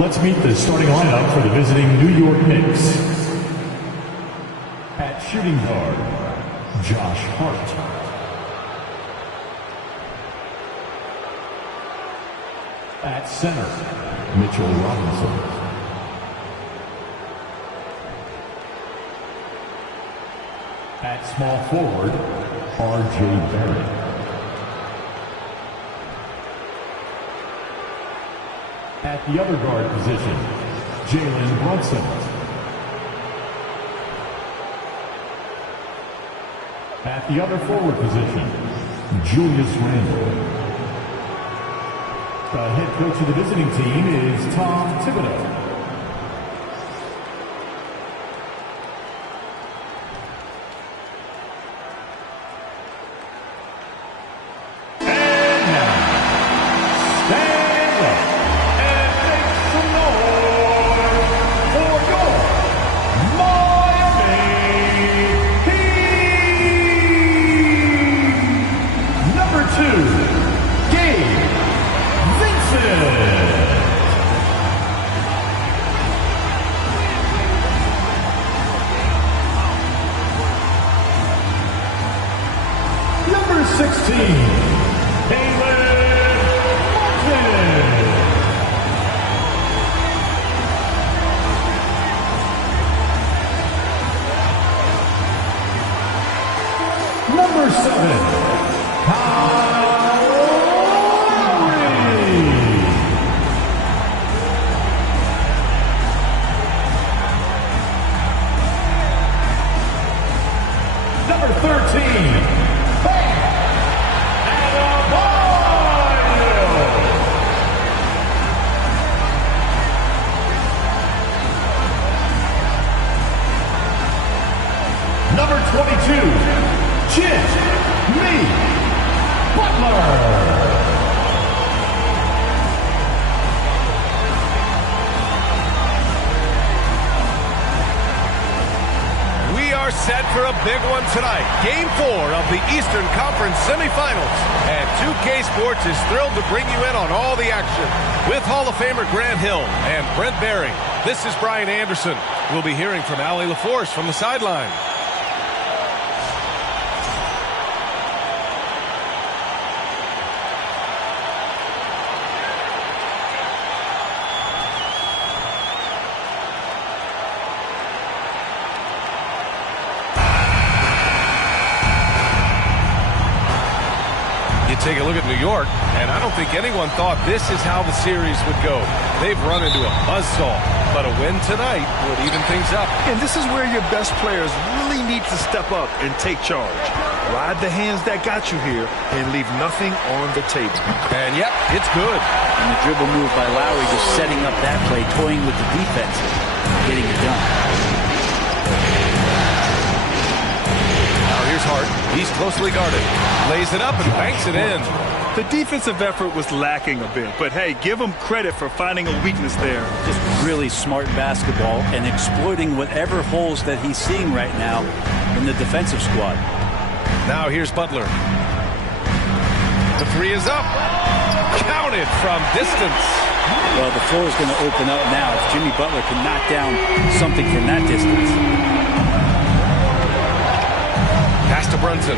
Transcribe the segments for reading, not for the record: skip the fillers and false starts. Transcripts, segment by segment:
Let's meet the starting lineup for the visiting New York Knicks. At shooting guard, Josh Hart. At center, Mitchell Robinson. At small forward, R.J. Barrett. At the other guard position, Jalen Brunson. At the other forward position, Julius Randle. The head coach of the visiting team is Tom Thibodeau. Set for a big one tonight. Game 4 of the Eastern Conference semifinals. And 2K Sports is thrilled to bring you in on all the action with Hall of Famer Grant Hill and Brent Barry. This is Brian Anderson. We'll be hearing from Allie LaForce from the sideline. Take a look at New York, and I don't think anyone thought this is how the series would go. They've run into a buzzsaw, but a win tonight would even things up. And this is where your best players really need to step up and take charge. Ride the hands that got you here and leave nothing on the table. And yep, it's good. And the dribble move by Lowry, just setting up that play, toying with the defense, getting it done. Here's Hart. He's closely guarded. Lays it up and banks it in. The defensive effort was lacking a bit, but hey, give him credit for finding a weakness there. Just really smart basketball and exploiting whatever holes that he's seeing right now in the defensive squad. Now here's Butler. The three is up. Counted from distance. Well, the floor is going to open up now if Jimmy Butler can knock down something from that distance. Pass to Brunson.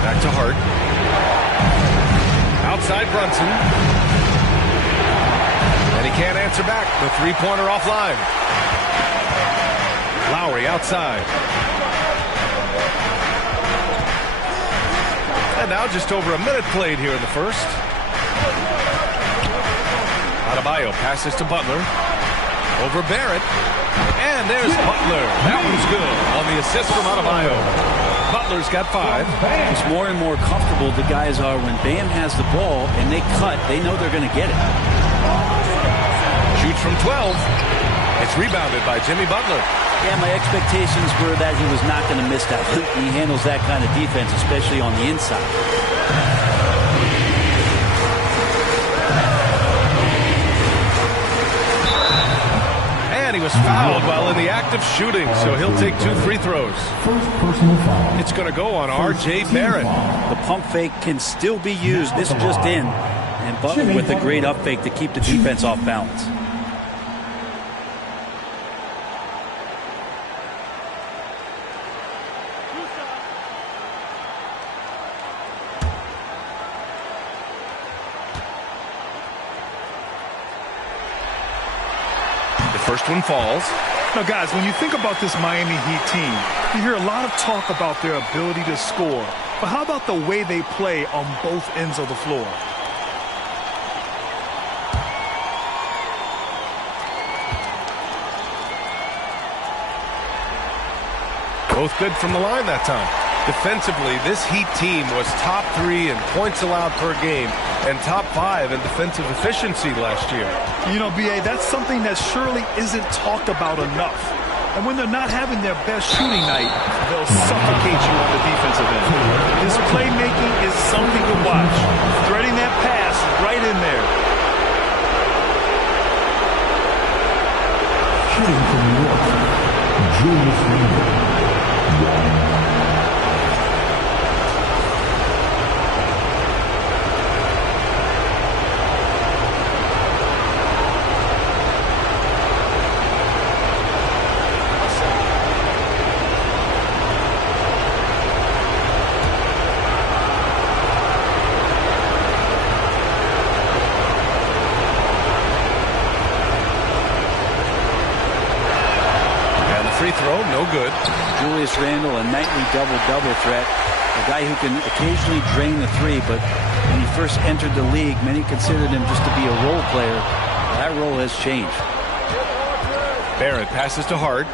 Back to Hart. Outside Brunson. And he can't answer back. The three-pointer offline. Lowry outside. And now just over a minute played here in the first. Adebayo passes to Butler. Over Barrett. And there's Butler. That one's good on the assist from Adebayo. Butler's got 5. It's more and more comfortable the guys are when Bam has the ball and they cut. They know they're going to get it. Shoots from 12. It's rebounded by Jimmy Butler. Yeah, my expectations were that he was not going to miss that. He handles that kind of defense, especially on the inside. He was fouled while in the act of shooting, so he'll take 2 free throws. First personal foul. It's going to go on R.J. Barrett. The pump fake can still be used. This just in. And Butler with a great up fake to keep the defense off balance. First one falls. Now, guys, when you think about this Miami Heat team, you hear a lot of talk about their ability to score. But how about the way they play on both ends of the floor? Both good from the line that time. Defensively, this Heat team was top 3 in points allowed per game and top 5 in defensive efficiency last year. You know, B.A., that's something that surely isn't talked about enough. And when they're not having their best shooting night, they'll suffocate you on the defensive end. This playmaking is something to watch. Threading that pass right in there. Shooting from New York, Julius Randle. Free throw, no good. Julius Randle, a nightly double-double threat. A guy who can occasionally drain the three, but when he first entered the league, many considered him just to be a role player. That role has changed. Barrett passes to Hart.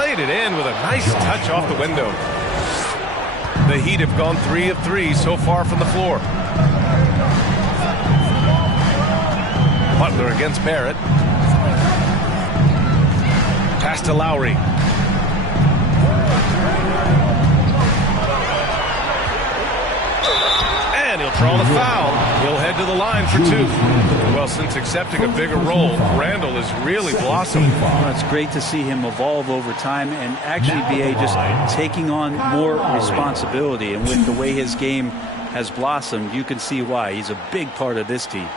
Played it in with a nice touch off the window. The Heat have gone 3 of 3 so far from the floor. Butler against Barrett. Pass to Lowry. And he'll draw the foul. He'll head to the line for 2. Well, since accepting a bigger role, Randle is really blossoming. Well, it's great to see him evolve over time and actually be just taking on more responsibility. And with the way his game has blossomed, you can see why. He's a big part of this team.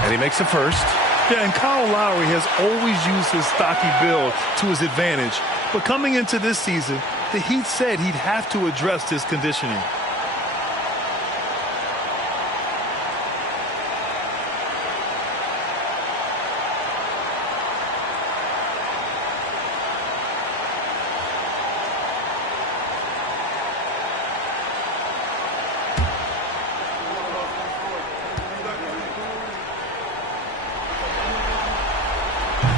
And he makes the first. Yeah, and Kyle Lowry has always used his stocky build to his advantage. But coming into this season, the Heat said he'd have to address his conditioning.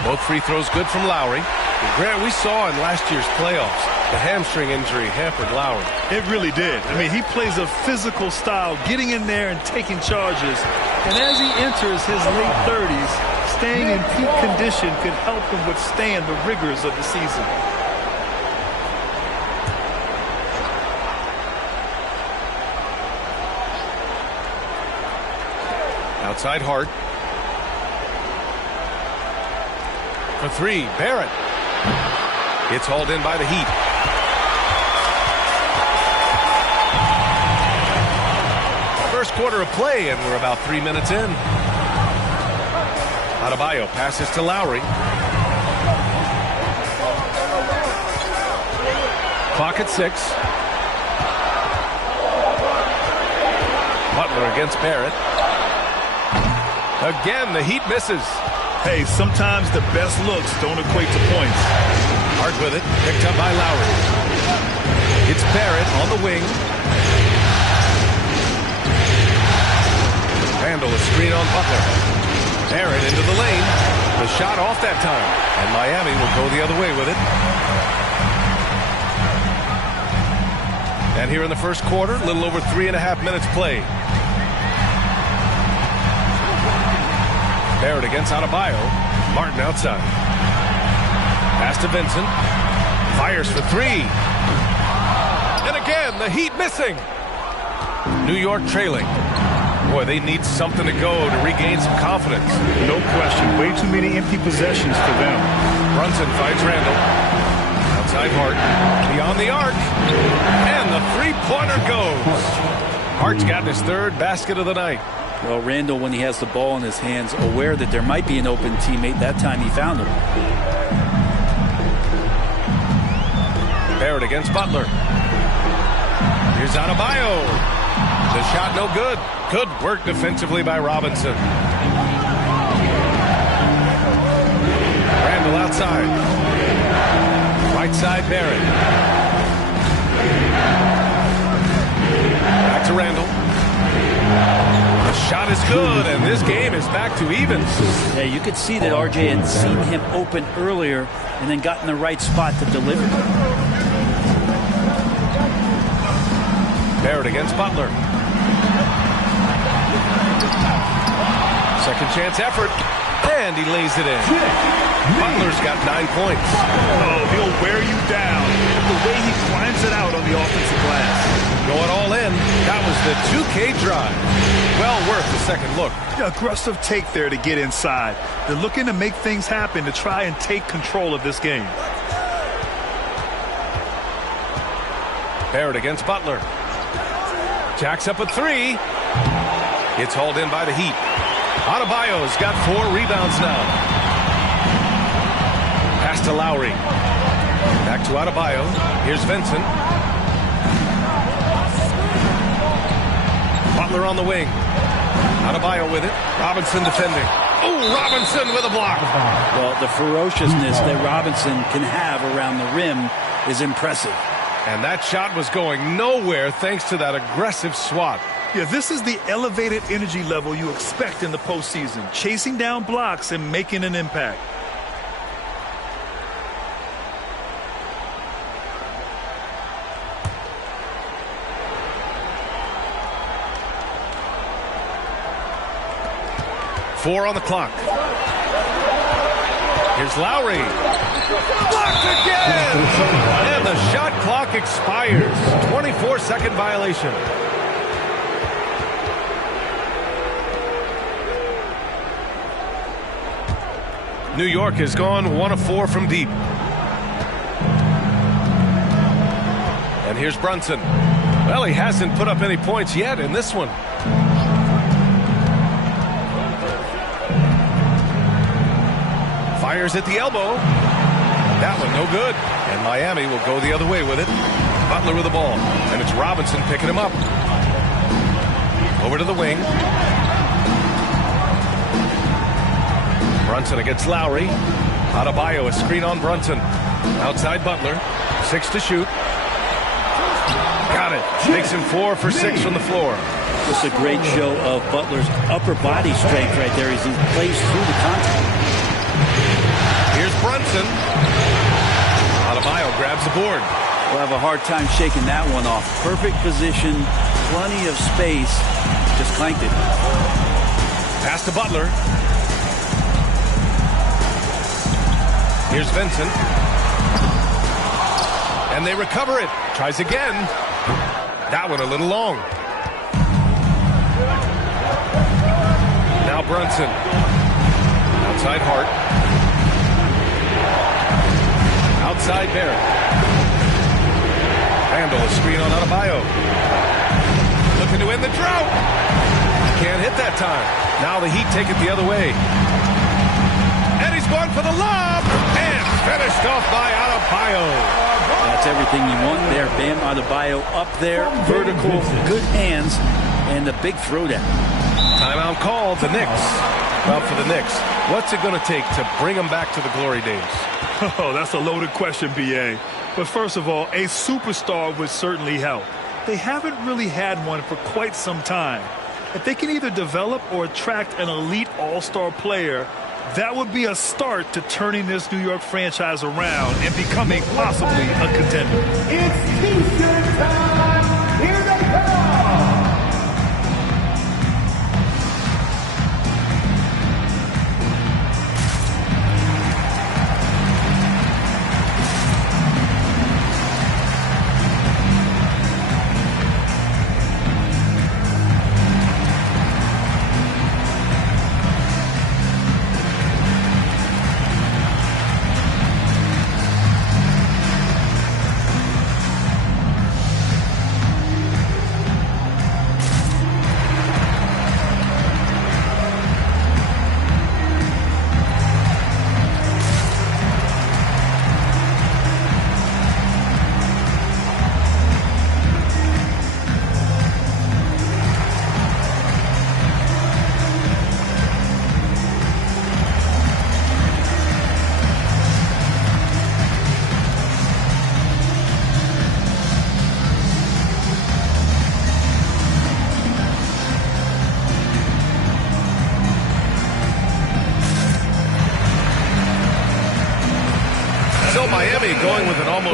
Both free throws good from Lowry. And Grant, we saw in last year's playoffs, the hamstring injury hampered Lowry. It really did. I mean, he plays a physical style, getting in there and taking charges. And as he enters his late 30s, staying in peak condition could help him withstand the rigors of the season. Outside Hart. For 3, Barrett. It's hauled in by the Heat. First quarter of play, and we're about 3 minutes in. Adebayo passes to Lowry. Clock at 6. Butler against Barrett. Again, the Heat misses. Hey, sometimes the best looks don't equate to points. Hart with it, picked up by Lowry. It's Barrett on the wing. Randle a screen on Butler. Barrett into the lane. The shot off that time. And Miami will go the other way with it. And here in the first quarter, a little over 3.5 minutes played. Barrett against Adebayo. Martin outside. Pass to Vincent. Fires for 3. And again, the Heat missing. New York trailing. Boy, they need something to go to regain some confidence. No question. Way too many empty possessions for them. Brunson finds Randle. Outside Hart. Beyond the arc. And the the three-pointer goes. Hart's gotten his third basket of the night. Well, Randall, when he has the ball in his hands, aware that there might be an open teammate, that time he found him. Barrett against Butler. Here's Adebayo. The shot no good. Good work defensively by Robinson. Randall outside. Right side Barrett. Back to Randall. The shot is good, and this game is back to even. Yeah, you could see that RJ had seen him open earlier and then got in the right spot to deliver. Barrett against Butler. Second chance effort, and he lays it in. Butler's got 9 points. Oh, he'll wear you down the way he climbs it out on the offensive glass. Going all in. That was the 2K drive. Well worth the second look. Aggressive take there to get inside. They're looking to make things happen to try and take control of this game. Barrett against Butler. Jacks up a three. It's hauled in by the Heat. Adebayo's got 4 rebounds now. Pass to Lowry. Back to Adebayo. Here's Vincent. Butler on the wing. Adebayo with it. Robinson defending. Oh, Robinson with a block. Well, the ferociousness that Robinson can have around the rim is impressive. And that shot was going nowhere thanks to that aggressive swat. Yeah, this is the elevated energy level you expect in the postseason. Chasing down blocks and making an impact. Four on the clock. Here's Lowry. Blocked again! And the shot clock expires. 24-second violation. New York has gone 1 of 4 from deep. And here's Brunson. Well, he hasn't put up any points yet in this one. Fires at the elbow. That one no good. And Miami will go the other way with it. Butler with the ball. And it's Robinson picking him up. Over to the wing. Brunson against Lowry. Adebayo, a screen on Brunson. Outside Butler. 6 to shoot. Got it. Makes him 4 for 6 from the floor. Just a great show of Butler's upper body strength right there as he plays through the contact. Here's Brunson. Adebayo grabs the board. We'll have a hard time shaking that one off. Perfect position, plenty of space. Just clanked it. Pass to Butler. Here's Vincent. And they recover it. Tries again. That one a little long. Now Brunson. Outside Hart. Outside Barrett. Randall, a screen on Adebayo. Looking to win the drought. Can't hit that time. Now the Heat take it the other way. And he's going for the lob. And finished off by Adebayo. That's everything you want there. Bam Adebayo up there. Vertical, good hands, and the big throwdown. Timeout called. The Knicks. Well, for the Knicks, what's it going to take to bring them back to the glory days? Oh, that's a loaded question, B.A. But first of all, a superstar would certainly help. They haven't really had one for quite some time. If they can either develop or attract an elite all-star player, that would be a start to turning this New York franchise around and becoming possibly a contender. It's T-shirt time. Here they come.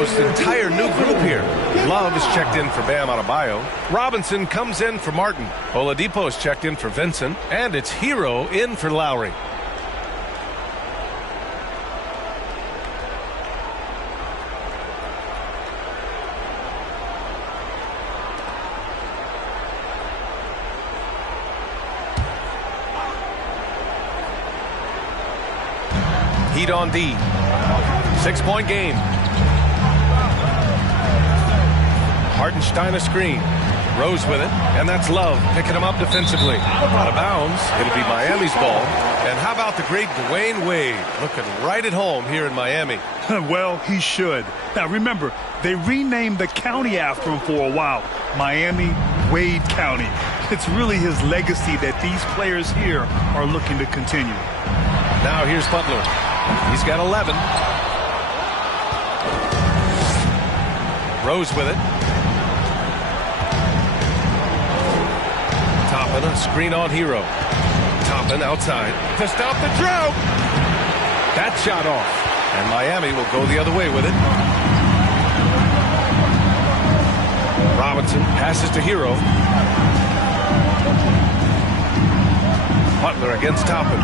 almost entire new group here. Love is checked in for Bam Adebayo. Robinson comes in for Martin. Oladipo is checked in for Vincent. And it's Hero in for Lowry. Heat on D. 6-point game. Hartenstein a screen. Rose with it, and that's Love picking him up defensively. Out of bounds. It'll be Miami's ball. And how about the great Dwayne Wade looking right at home here in Miami? Well, he should. Now, remember, they renamed the county after him for a while. Miami-Wade County. It's really his legacy that these players here are looking to continue. Now here's Butler. He's got 11. Rose with it. Toppin, a screen on Hero. Toppin outside to stop the drought. That shot off. And Miami will go the other way with it. Robinson passes to Hero. Butler against Toppin.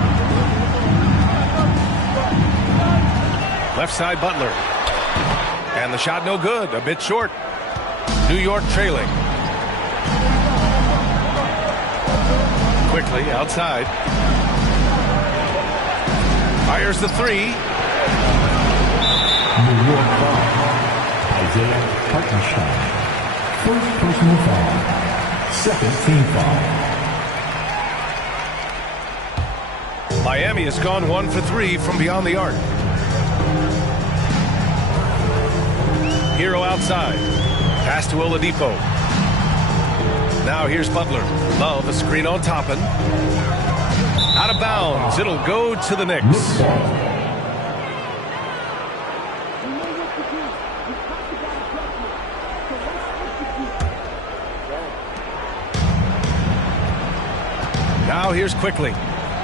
Left side Butler. And the shot no good. A bit short. New York trailing. Quickly outside. Fires the three. New York foul. Isaiah Hartenstein. First personal foul. Second team foul. Miami has gone 1 for 3 from beyond the arc. Hero outside. Pass to Oladipo. Now here's Butler. Love a screen on Toppin. Out of bounds. It'll go to the Knicks. Now here's Quickly.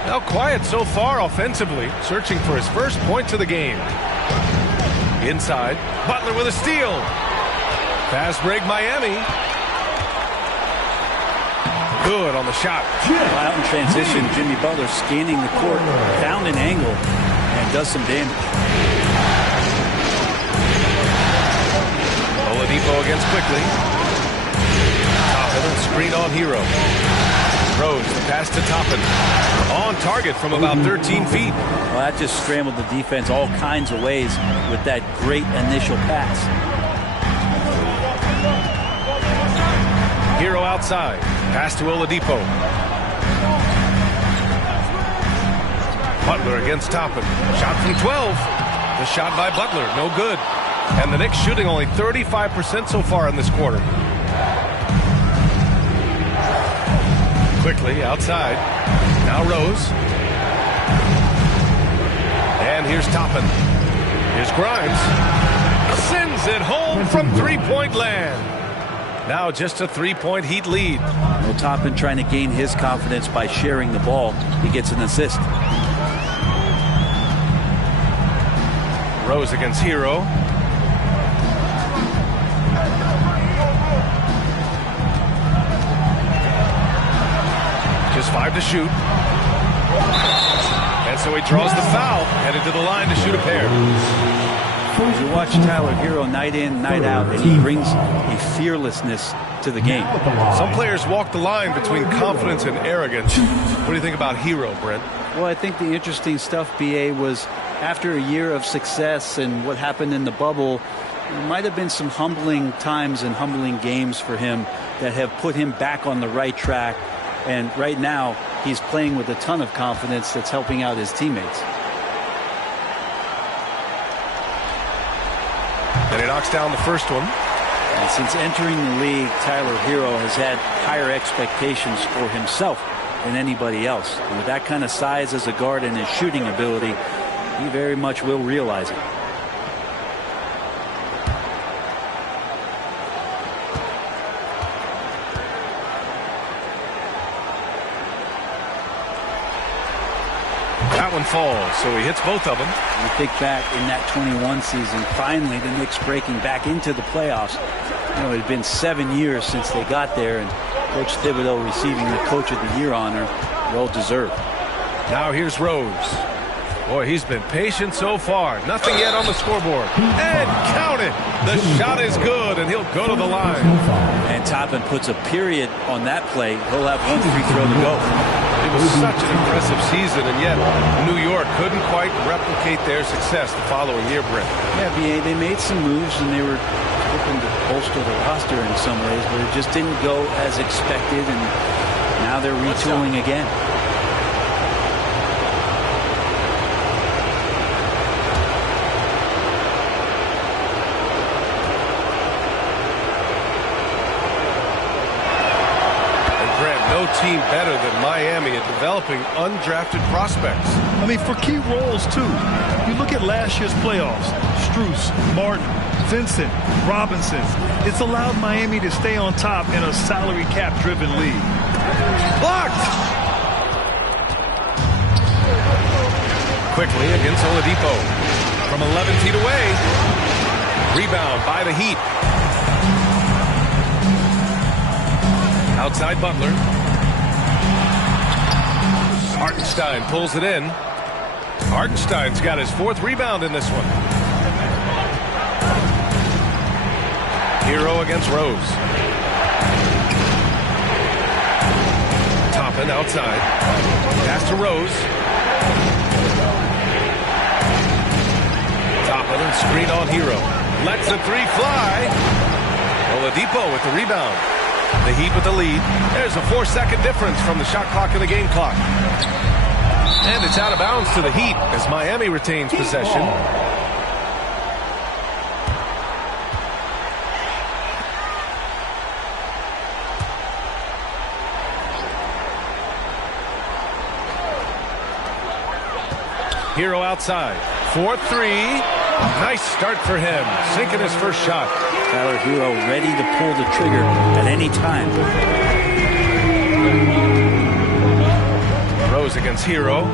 Now quiet so far offensively. Searching for his first points of the game. Inside. Butler with a steal. Fast break Miami. Good on the shot. Out in transition, Jimmy Butler scanning the court, found an angle, and does some damage. Oladipo against Quickly. Toppin, screen on Hero. Rose, the pass to Toppin. On target from about 13 feet. Well, that just scrambled the defense all kinds of ways with that great initial pass. Hero outside. Pass to Oladipo. Butler against Toppin. Shot from 12. The shot by Butler, no good. And the Knicks shooting only 35% so far in this quarter. Quickly outside. Now Rose. And here's Toppin. Here's Grimes. Sends it home from three-point land. Now just a three-point Heat lead. Well, Toppin trying to gain his confidence by sharing the ball. He gets an assist. Rose against Hero. Just 5 to shoot. And so he draws the foul, headed to the line to shoot a pair. You watch Tyler Hero night in, night out, and he brings a fearlessness to the game. Some players walk the line between confidence and arrogance. What do you think about Hero, Brent? Well, I think the interesting stuff, BA, was after a year of success and what happened in the bubble, there might have been some humbling times and humbling games for him that have put him back on the right track. And right now, he's playing with a ton of confidence that's helping out his teammates. And he knocks down the first one. And since entering the league, Tyler Hero has had higher expectations for himself than anybody else. And with that kind of size as a guard and his shooting ability, he very much will realize it. That one falls, so he hits both of them. You think back in that 21 season, finally the Knicks breaking back into the playoffs. You know, it had been 7 years since they got there, and Coach Thibodeau receiving the Coach of the Year honor, well deserved. Now here's Rose. Boy, he's been patient so far. Nothing yet on the scoreboard. And count it. The shot is good, and he'll go to the line. And Toppin puts a period on that play. He'll have one free throw to go. It was such an impressive season, and yet New York couldn't quite replicate their success the following year, Brent. Yeah, BA, they made some moves, and they were hoping to bolster the roster in some ways, but it just didn't go as expected, and now they're retooling again. No team better than Miami at developing undrafted prospects. I mean, for key roles, too. You look at last year's playoffs. Strus, Martin, Vincent, Robinson. It's allowed Miami to stay on top in a salary cap-driven league. Blocked! Quickly against Oladipo. From 11 feet away. Rebound by the Heat. Outside Butler. Hartenstein pulls it in. Hartenstein's got his 4th rebound in this one. Hero against Rose. Toppin outside. Pass to Rose. Toppin and screen on Hero. Lets the 3 fly. Oladipo with the rebound. The Heat with the lead. There's a 4-second difference from the shot clock and the game clock. And it's out of bounds to the Heat as Miami retains possession. Hero outside. 4-3. Nice start for him. Sinking his first shot. Tyler Hero ready to pull the trigger at any time. Rose against Hero.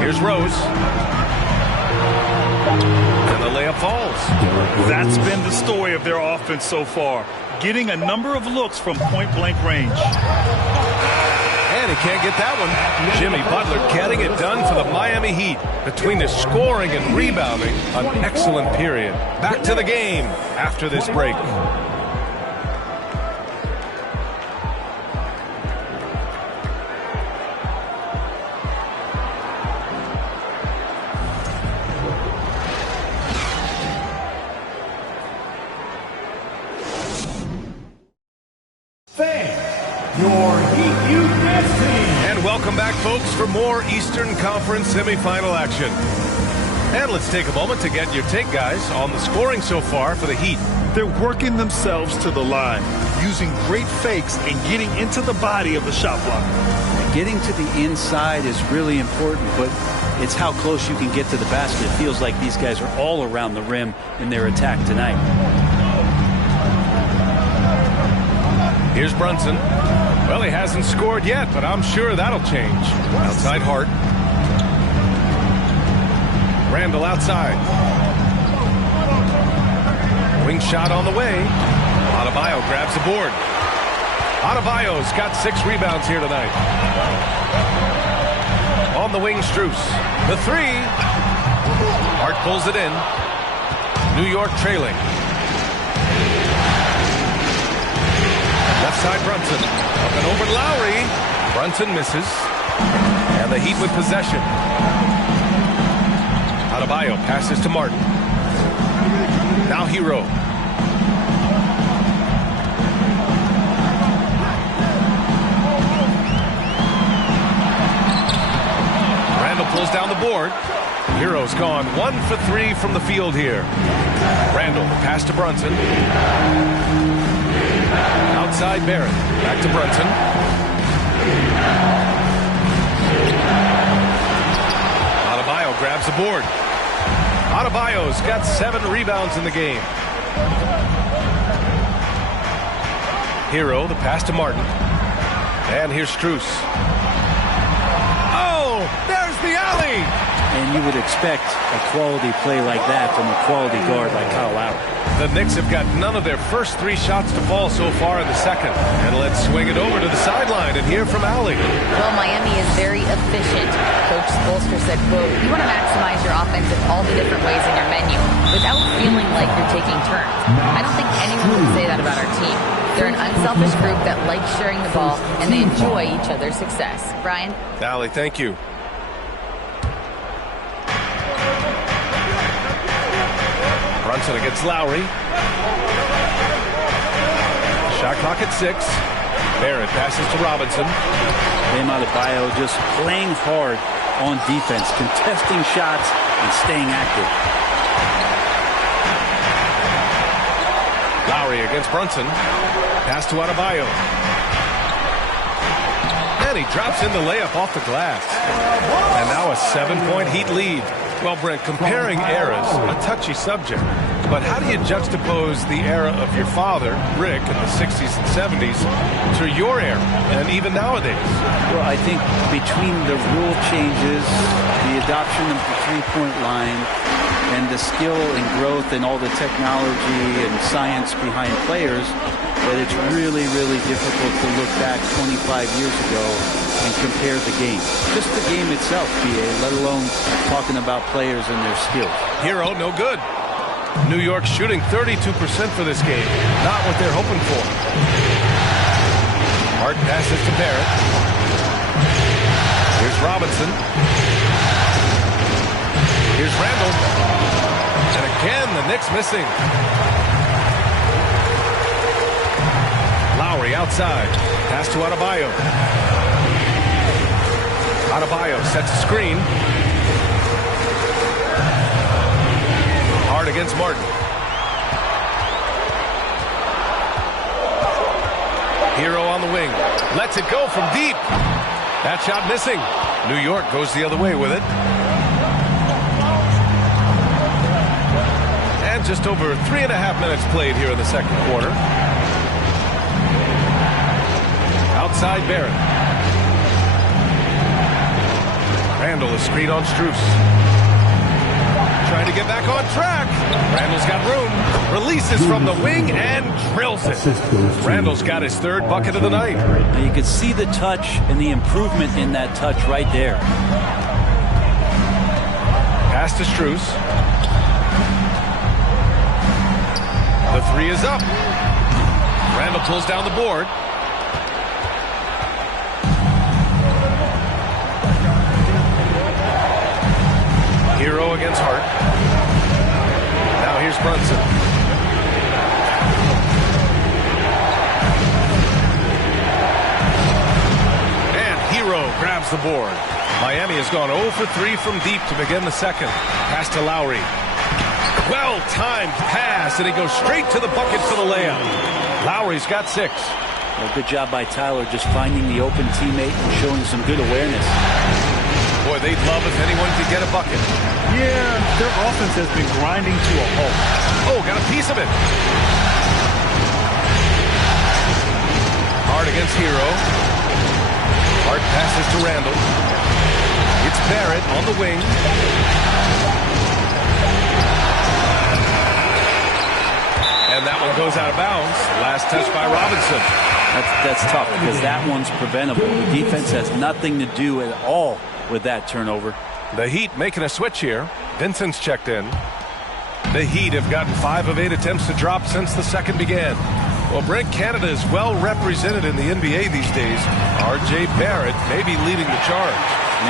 Here's Rose. And the layup falls. That's been the story of their offense so far. Getting a number of looks from point-blank range. And he can't get that one. Jimmy Butler getting it done for the Miami Heat. Between the scoring and rebounding, an excellent period. Back to the game after this break. Welcome back, folks, for more Eastern Conference semifinal action. And let's take a moment to get your take, guys, on the scoring so far for the Heat. They're working themselves to the line, using great fakes and getting into the body of the shot blocker. Getting to the inside is really important, but it's how close you can get to the basket. It feels like these guys are all around the rim in their attack tonight. Here's Brunson. Well, he hasn't scored yet, but I'm sure that'll change. Outside Hart. Randall outside. Wing shot on the way. Adebayo grabs the board. Adebayo's got 6 rebounds here tonight. On the wing, Strus. The 3. Hart pulls it in. New York trailing. Left side Brunson. Up and over to Lowry. Brunson misses. And the Heat with possession. Adebayo passes to Martin. Now Hero. Randall pulls down the board. Hero's gone 1 for 3 from the field here. Randall, pass to Brunson. Outside Barrett. Back to Brunson. Adebayo grabs the board. Adebayo's got 7 rebounds in the game. Hero, the pass to Martin. And here's Strus. Oh, there's the alley. And you would expect a quality play like that from a quality guard like Kyle Lowry. The Knicks have got none of their first 3 shots to fall so far in the second. And let's swing it over to the sideline and hear from Allie. Well, Miami is very efficient. Coach Spoelstra said, quote, "You want to maximize your offense in all the different ways in your menu without feeling like you're taking turns." I don't think anyone would say that about our team. They're an unselfish group that likes sharing the ball, and they enjoy each other's success. Brian? Allie, thank you. Brunson against Lowry. Shot clock at 6. Barrett passes to Robinson. Bam Adebayo just playing hard on defense, contesting shots and staying active. Lowry against Brunson. Pass to Adebayo. And he drops in the layup off the glass. And now a 7-point Heat lead. Well, Brent, comparing eras, a touchy subject. But how do you juxtapose the era of your father, Rick, in the 60s and 70s, to your era, and even nowadays? Well, I think between the rule changes, the adoption of the three-point line, and the skill and growth and all the technology and science behind players, that it's really, really difficult to look back 25 years ago and compare the game. Just the game itself, B.A., let alone talking about players and their skills. Hero, no good. New York shooting 32% for this game. Not what they're hoping for. Hart passes to Barrett. Here's Robinson. Here's Randall. And again, the Knicks missing. Lowry outside. Pass to Adebayo. Adebayo sets a screen. Hart against Martin. Hero on the wing. Lets it go from deep. That shot missing. New York goes the other way with it. And just over 3.5 minutes played here in the second quarter. Outside Barrett. Randall is screen on Strus. Trying to get back on track. Randall's got room. Releases from the wing and drills it. Randall's got his 3rd bucket of the night. Now you could see the touch and the improvement in that touch right there. Pass to Strus. The 3 is up. Randall pulls down the board. Hero against Hart. Now here's Brunson. And Hero grabs the board. Miami has gone 0 for 3 from deep to begin the second. Pass to Lowry. Well-timed pass, and he goes straight to the bucket for the layup. Lowry's got 6. Well, good job by Tyler just finding the open teammate and showing some good awareness. Boy, they'd love if anyone could get a bucket. Yeah, their offense has been grinding to a halt. Oh, got a piece of it. Hart against Hero. Hart passes to Randall. It's Barrett on the wing. And that one goes out of bounds. Last touch by Robinson. That's tough because that one's preventable. The defense has nothing to do at all with that turnover. The Heat making a switch here. Vincent's checked in. The Heat have gotten 5 of 8 attempts to drop since the second began. Well, Brent, Canada is well represented in the NBA these days. R.J. Barrett may be leading the charge.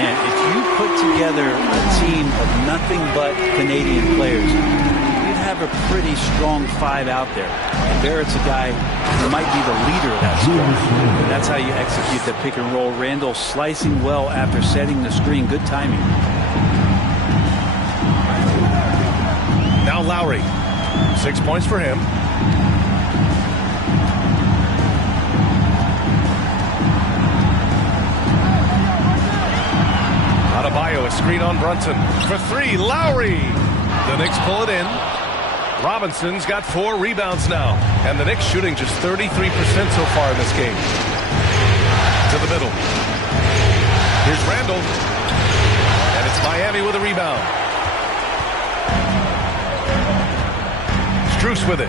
Man, if you put together a team of nothing but Canadian players, you'd have a pretty strong 5 out there. And Barrett's a guy who might be the leader of that squad. That's how you execute the pick and roll. Randall slicing well after setting the screen. Good timing. Now Lowry. 6 points for him. Adebayo, a screen on Brunson. For 3, Lowry. The Knicks pull it in. Robinson's got 4 rebounds now. And the Knicks shooting just 33% so far in this game. To the middle. Here's Randall. And it's Miami with a rebound. Strus with it.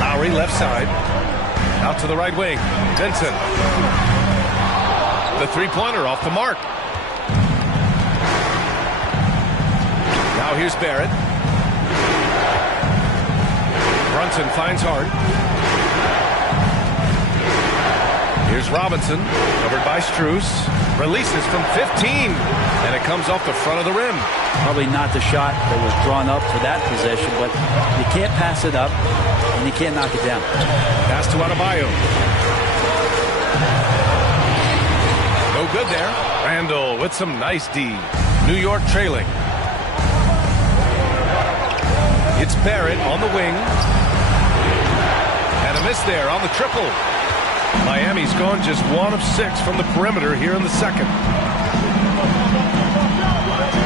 Lowry left side. Out to the right wing. Vincent. The three-pointer off the mark. Now here's Barrett. Brunson finds Hart. Here's Robinson, covered by Strus. Releases from 15, and it comes off the front of the rim. Probably not the shot that was drawn up for that possession, but you can't pass it up, and you can't knock it down. Pass to Adebayo. No good there. Randall with some nice D. New York trailing. It's Barrett on the wing. And a miss there on the triple. Miami's gone just 1 of 6 from the perimeter here in the second.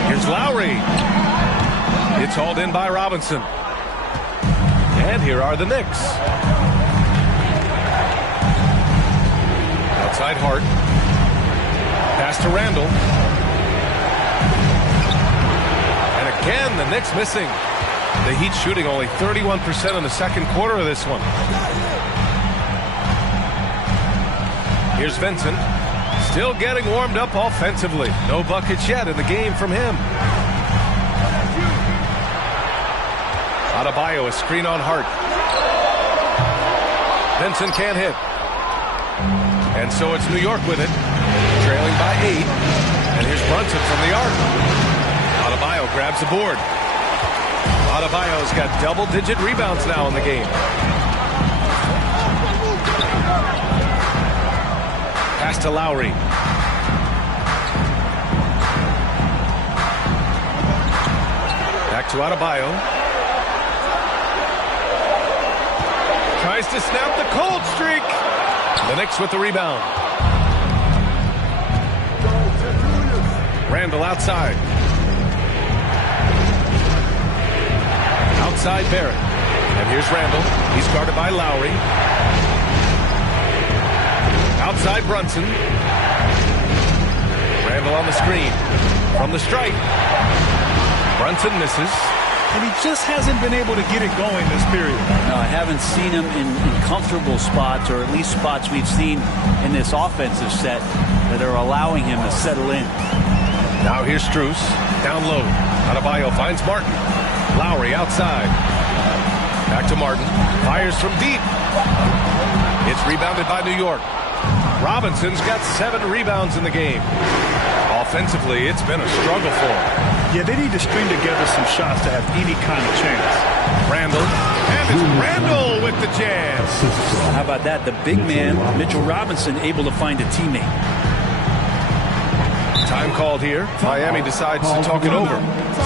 Here's Lowry. It's hauled in by Robinson. And here are the Knicks. Outside Hart. Pass to Randall. And again, the Knicks missing. The Heat shooting only 31% in the second quarter of this one. Here's Vincent. Still getting warmed up offensively. No buckets yet in the game from him. Adebayo, a screen on Hart. Vincent can't hit. And so it's New York with it. Trailing by 8. And here's Brunson from the arc. Adebayo grabs the board. Adebayo's got double-digit rebounds now in the game. Pass to Lowry. Back to Adebayo. Tries to snap the cold streak. The Knicks with the rebound. Randall outside. Outside Barrett. And here's Randall. He's guarded by Lowry. Outside Brunson. Randall on the screen. From the stripe. Brunson misses. And he just hasn't been able to get it going this period. No, I haven't seen him in comfortable spots, or at least spots we've seen in this offensive set that are allowing him to settle in. Now here's Strus. Down low. Adebayo finds Martin. Lowry outside. Back to Martin. Fires from deep. It's rebounded by New York. Robinson's got 7 rebounds in the game. Offensively, it's been a struggle for him. Yeah, they need to string together some shots to have any kind of chance. Randall. And it's Randall with the jam. How about that? The big man, Mitchell Robinson, able to find a teammate. Time called here. Miami decides to talk it over.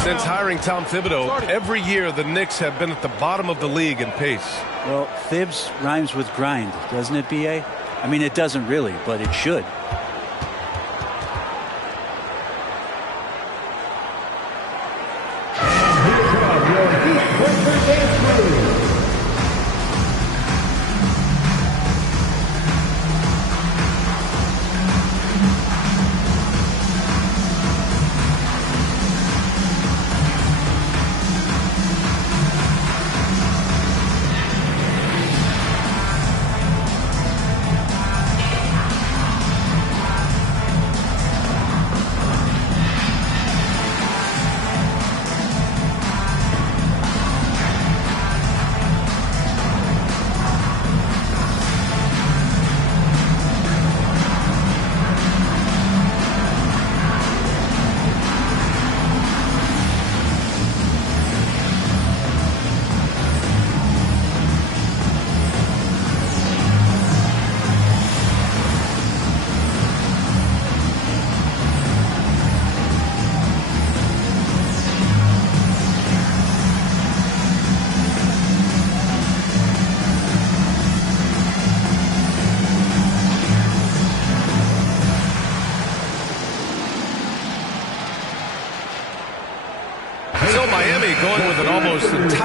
Since hiring Tom Thibodeau, every year the Knicks have been at the bottom of the league in pace. Well, Thibs rhymes with grind, doesn't it, B.A.? I mean, it doesn't really, but it should.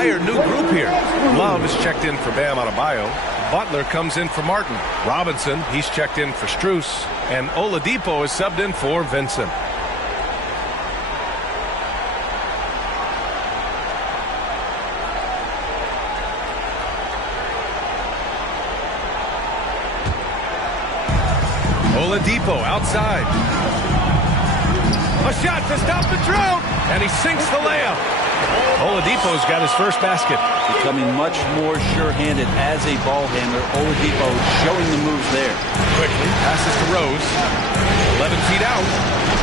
entire new group here. Love is checked in for Bam Adebayo. Butler comes in for Martin. Robinson, he's checked in for Strus. And Oladipo is subbed in for Vincent. Oladipo outside. A shot to stop the drought, and he sinks the layup. Oladipo's got his first basket. Becoming much more sure-handed as a ball handler. Oladipo showing the moves there. Quickly passes to Rose. 11 feet out.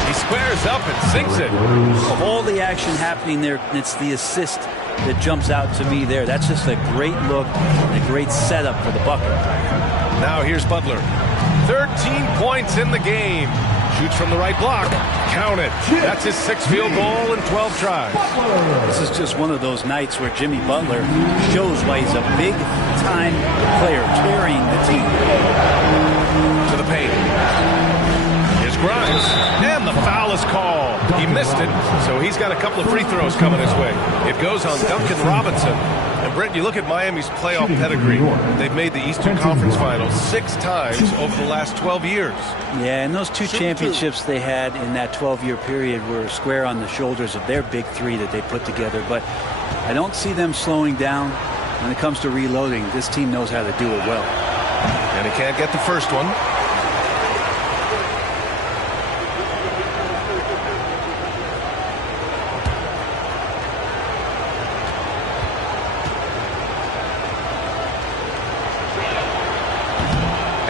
He squares up and sinks it. Of all the action happening there, it's the assist that jumps out to me there. That's just a great look and a great setup for the bucket. Now here's Butler. 13 points in the game. Shoots from the right block. Count it. That's his 6th field goal in 12 tries. This is just one of those nights where Jimmy Butler shows why he's a big-time player carrying the team. To the paint. Here's Grimes. And the foul is called. He missed it, so he's got a couple of free throws coming his way. It goes on Duncan Robinson. And Brent, you look at Miami's playoff pedigree. They've made the Eastern Conference Finals 6 times over the last 12 years. Yeah, and those 2 championships they had in that 12-year period were square on the shoulders of their big 3 that they put together. But I don't see them slowing down when it comes to reloading. This team knows how to do it well. And he can't get the first one.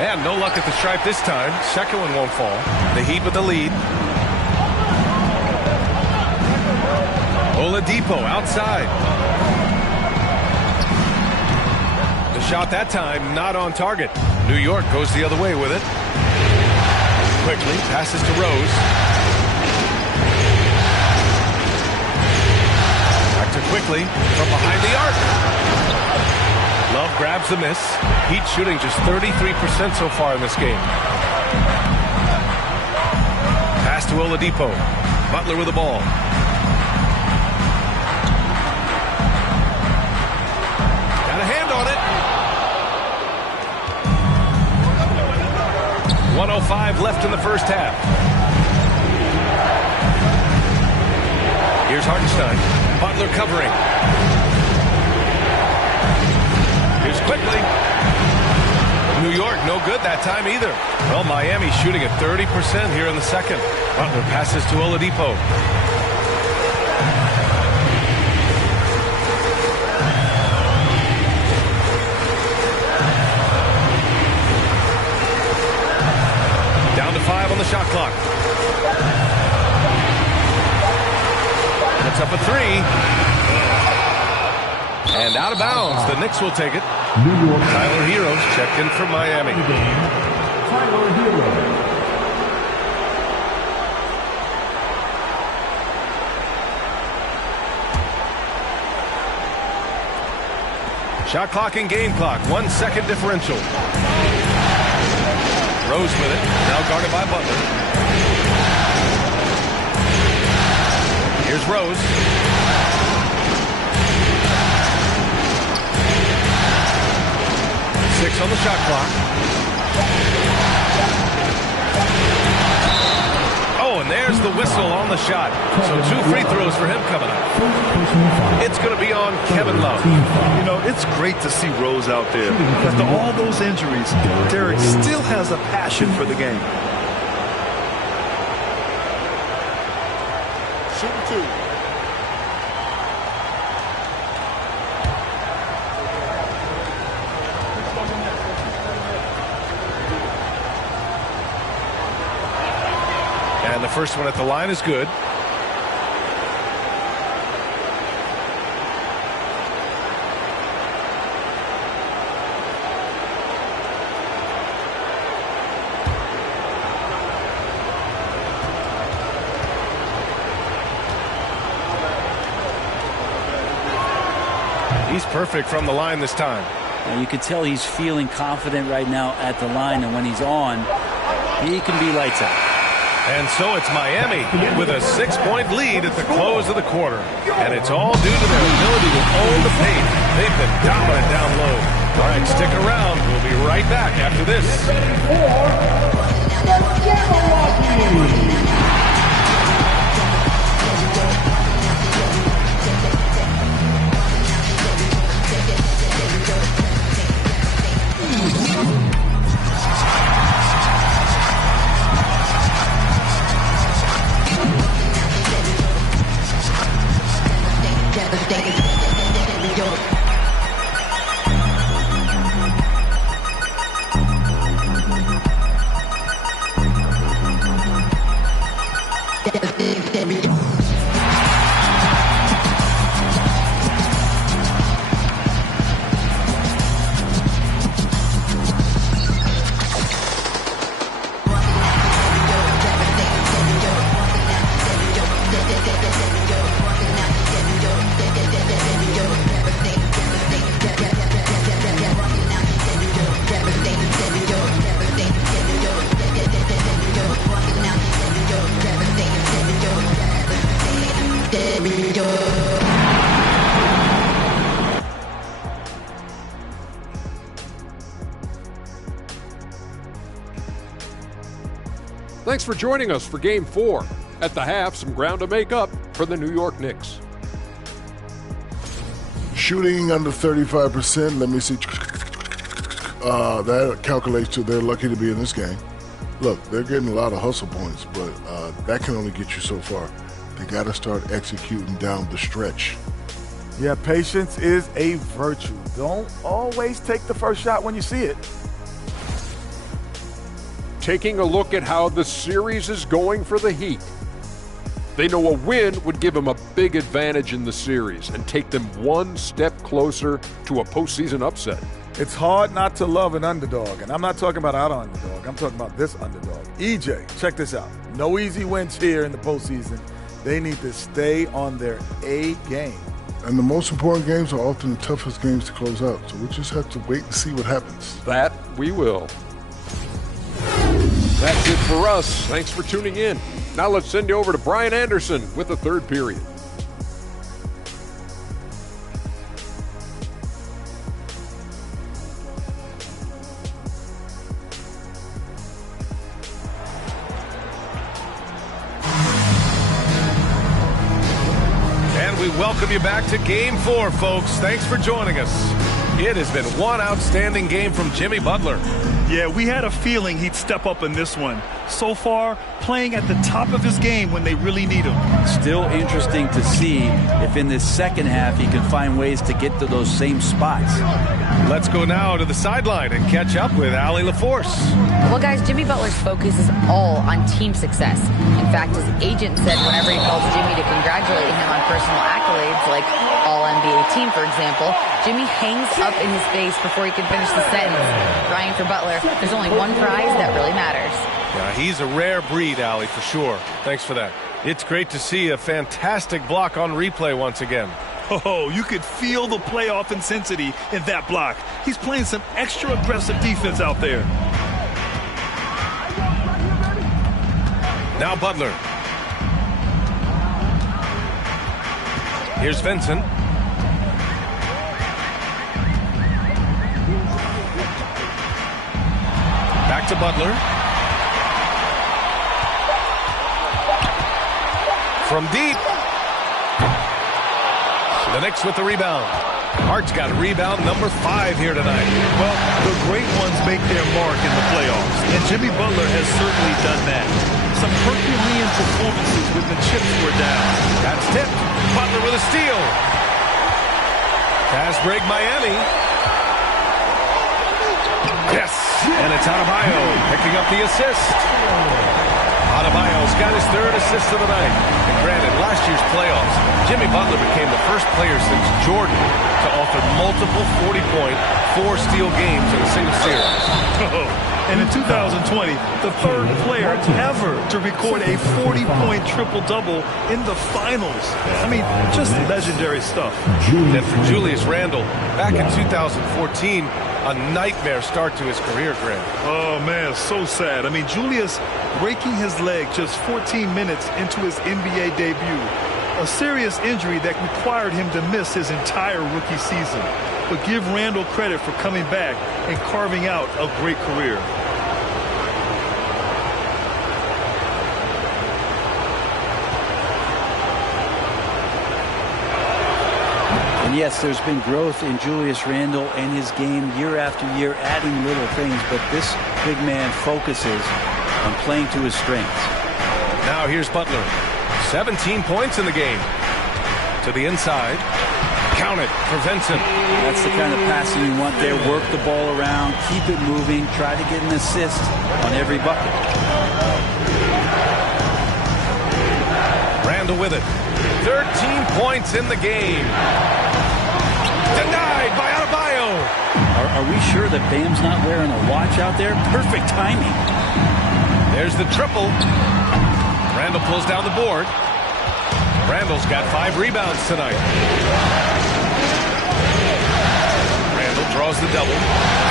And no luck at the stripe this time. Second one won't fall. The Heat with the lead. Oladipo outside. The shot that time not on target. New York goes the other way with it. Quickly passes to Rose. Back to Quickly from behind the arc. Love grabs the miss. Heat shooting just 33% so far in this game. Pass to Oladipo. Butler with the ball. Got a hand on it. 1:05 left in the first half. Here's Hartenstein. Butler covering. Here's Quickly. New York, no good that time either. Well, Miami shooting at 30% here in the second. Butler passes to Oladipo. Down to 5 on the shot clock. Puts up a 3. And out of bounds. The Knicks will take it. New York. Tyler Hero's checked in for Miami. Tyler Hero. Shot clock and game clock. 1 second differential. Rose with it. Now guarded by Butler. Here's Rose. Six on the shot clock. Oh, and there's the whistle on the shot. So 2 free throws for him coming up. It's going to be on Kevin Love. You know, it's great to see Rose out there. After all those injuries, Derek still has a passion for the game. Shooting 2. And the first one at the line is good. He's perfect from the line this time. And you can tell he's feeling confident right now at the line, and when he's on, he can be lights out. And so it's Miami with a 6-point lead at the close of the quarter. And it's all due to their ability to own the Hey, they've been dominant down low. All right, stick around. We'll be right back after this. Thanks for joining us for Game 4. At the half, some ground to make up for the New York Knicks. Shooting under 35%. Let me see. That calculates to they're lucky to be in this game. Look, they're getting a lot of hustle points, but that can only get you so far. They got to start executing down the stretch. Yeah, patience is a virtue. Don't always take the first shot when you see it. Taking a look at how the series is going for the Heat. They know a win would give them a big advantage in the series and take them one step closer to a postseason upset. It's hard not to love an underdog, and I'm not talking about our underdog. I'm talking about this underdog. EJ, check this out. No easy wins here in the postseason. They need to stay on their A game. And the most important games are often the toughest games to close out, so we just have to wait and see what happens. That we will. That's it for us. Thanks for tuning in. Now let's send you over to Brian Anderson with the third period. And we welcome you back to Game 4, folks. Thanks for joining us. It has been one outstanding game from Jimmy Butler. Yeah, we had a feeling he'd step up in this one. So far, playing at the top of his game when they really need him. Still interesting to see if in this second half he can find ways to get to those same spots. Let's go now to the sideline and catch up with Allie LaForce. Well, guys, Jimmy Butler's focus is all on team success. In fact, his agent said whenever he calls Jimmy to congratulate him on personal accolades, like All-NBA team, for example, Jimmy hangs up in his face before he can finish the sentence. Ryan, for Butler, there's only one prize that really matters. Yeah, he's a rare breed, Allie, for sure. Thanks for that. It's great to see a fantastic block on replay once again. Oh, you could feel the playoff intensity in that block. He's playing some extra aggressive defense out there. Now Butler. Here's Vincent. Back to Butler. From deep. The Knicks with the rebound. Hart's got rebound number 5 here tonight. Well, the great ones make their mark in the playoffs, and Jimmy Butler has certainly done that. Some Herculean performances when the chips were down. That's tipped. Butler with a steal. Pass break Miami. Yes, and it's Adebayo picking up the assist. Adebayo's got his 3rd assist of the night. And granted, last year's playoffs, Jimmy Butler became the first player since Jordan to author multiple 40-point, 4-steal games in a single series. And in 2020, the 3rd player ever to record a 40-point triple-double in the finals. I mean, just legendary stuff. And for Julius Randle, back in 2014, a nightmare start to his career, Grant. Oh, man, so sad. I mean, Julius breaking his leg just 14 minutes into his NBA debut. A serious injury that required him to miss his entire rookie season. But give Randle credit for coming back and carving out a great career. And yes, there's been growth in Julius Randle and his game year after year, adding little things, but this big man focuses on playing to his strengths. Now here's Butler. 17 points in the game. To the inside. Count it for Vincent. That's the kind of passing you want there. Work the ball around, keep it moving, try to get an assist on every bucket. Randle with it. 13 points in the game. Denied by Adebayo. Are we sure that Bam's not wearing a watch out there? Perfect timing. There's the triple. Randle pulls down the board. Randle's got 5 rebounds tonight. Randle draws the double.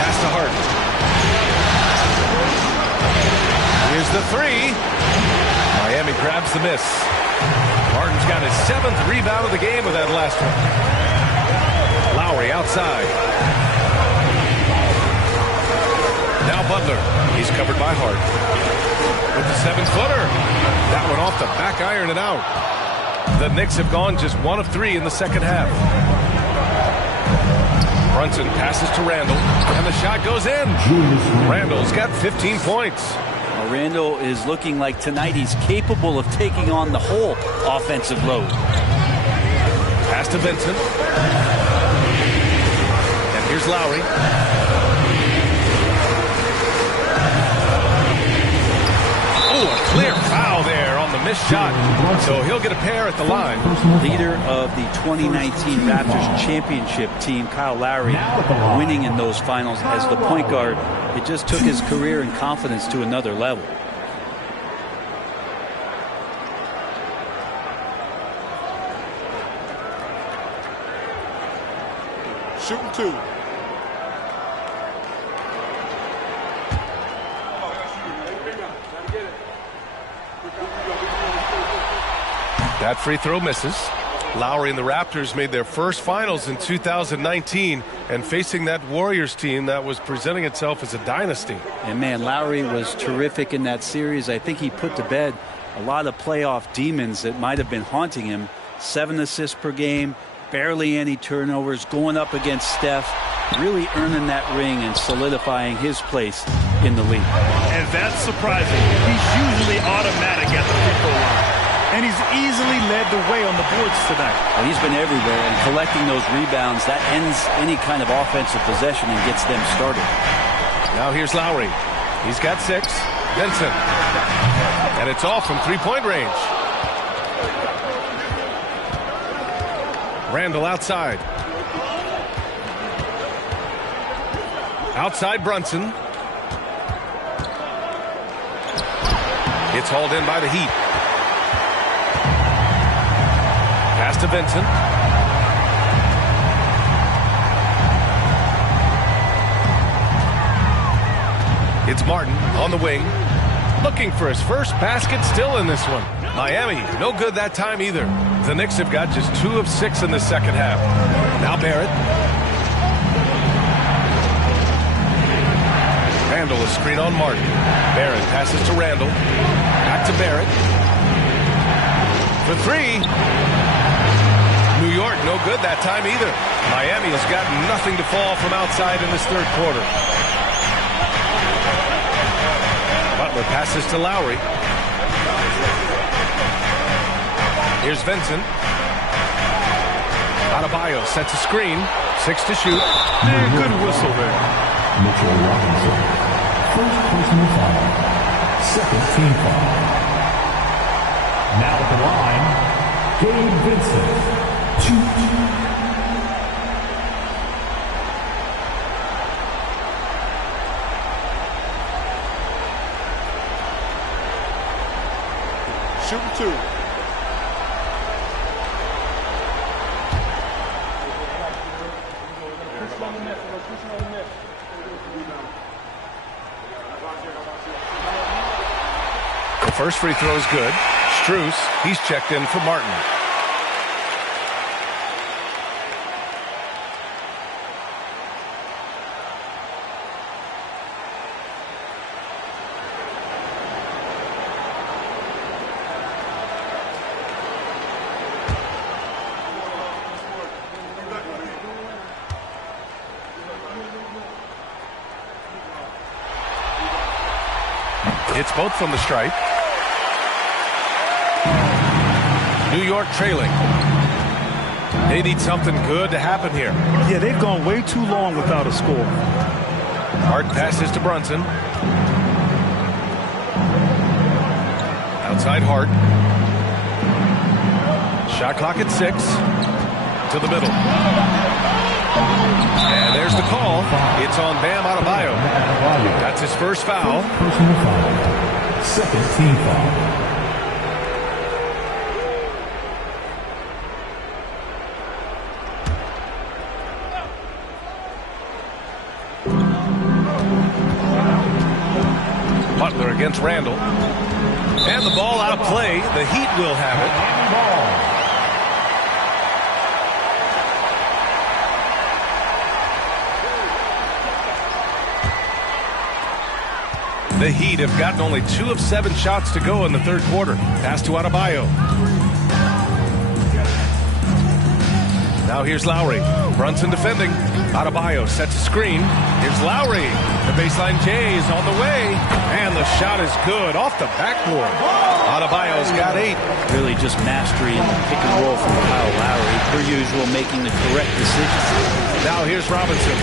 Pass to Harden. Here's the 3. Miami grabs the miss. Harden's got his 7th rebound of the game with that last one. Lowry outside. Now Butler. He's covered by Hart. With the 7-footer. That one off the back iron and out. The Knicks have gone just 1 of 3 in the second half. Brunson passes to Randle. And the shot goes in. Randle's got 15 points. Well, Randle is looking like tonight he's capable of taking on the whole offensive load. Pass to Vincent. And here's Lowry. Oh, a clear foul there on the missed shot. So he'll get a pair at the line. Leader of the 2019 Raptors championship team, Kyle Lowry, winning in those finals as the point guard. It just took his career and confidence to another level. Shooting 2. That free throw misses. Lowry and the Raptors made their first finals in 2019, and facing that Warriors team that was presenting itself as a dynasty. And man, Lowry was terrific in that series. I think he put to bed a lot of playoff demons that might have been haunting him. 7 assists per game, barely any turnovers, going up against Steph, really earning that ring and solidifying his place in the league. And that's surprising. He's usually automatic at the free throw line. And he's easily led the way on the boards tonight. Well, he's been everywhere, and collecting those rebounds, that ends any kind of offensive possession and gets them started. Now here's Lowry. He's got 6. Vincent. And it's off from three-point range. Randle outside. Outside Brunson. It's hauled in by the Heat. Pass to Vincent. It's Martin on the wing. Looking for his first basket, still in this one. Miami, no good that time either. The Knicks have got just 2 of 6 in the second half. Now Barrett. Randle a screen on Martin. Barrett passes to Randle. Back to Barrett. For 3. New York, no good that time either. Miami has got nothing to fall from outside in this third quarter. Butler passes to Lowry. Here's Vincent. Adebayo sets a screen. 6 to shoot. Good whistle there. Mitchell Robinson. First personal foul. Second team foul. Now at the line, Gabe Vincent. 2. Shooting 2. The first free throw is good. Strus, he's checked in for Martin. Hits both from the stripe. New York trailing. They need something good to happen here. Yeah, they've gone way too long without a score. Hard passes to Brunson. Outside Hart. Shot clock at 6. To the middle. And there's the call. It's on Bam Adebayo. That's his first foul. Personal foul. Second team foul. Butler against Randall. And the ball out of play. The Heat will have it. The Heat have gotten only 2 of 7 shots to go in the third quarter. Pass to Adebayo. Now here's Lowry. Brunson defending. Adebayo sets a screen. Here's Lowry. The baseline J is on the way. And the shot is good off the backboard. Adebayo's got 8. Really just mastery in the pick and roll from Kyle Lowry. Per usual, making the correct decision. Now here's Robinson.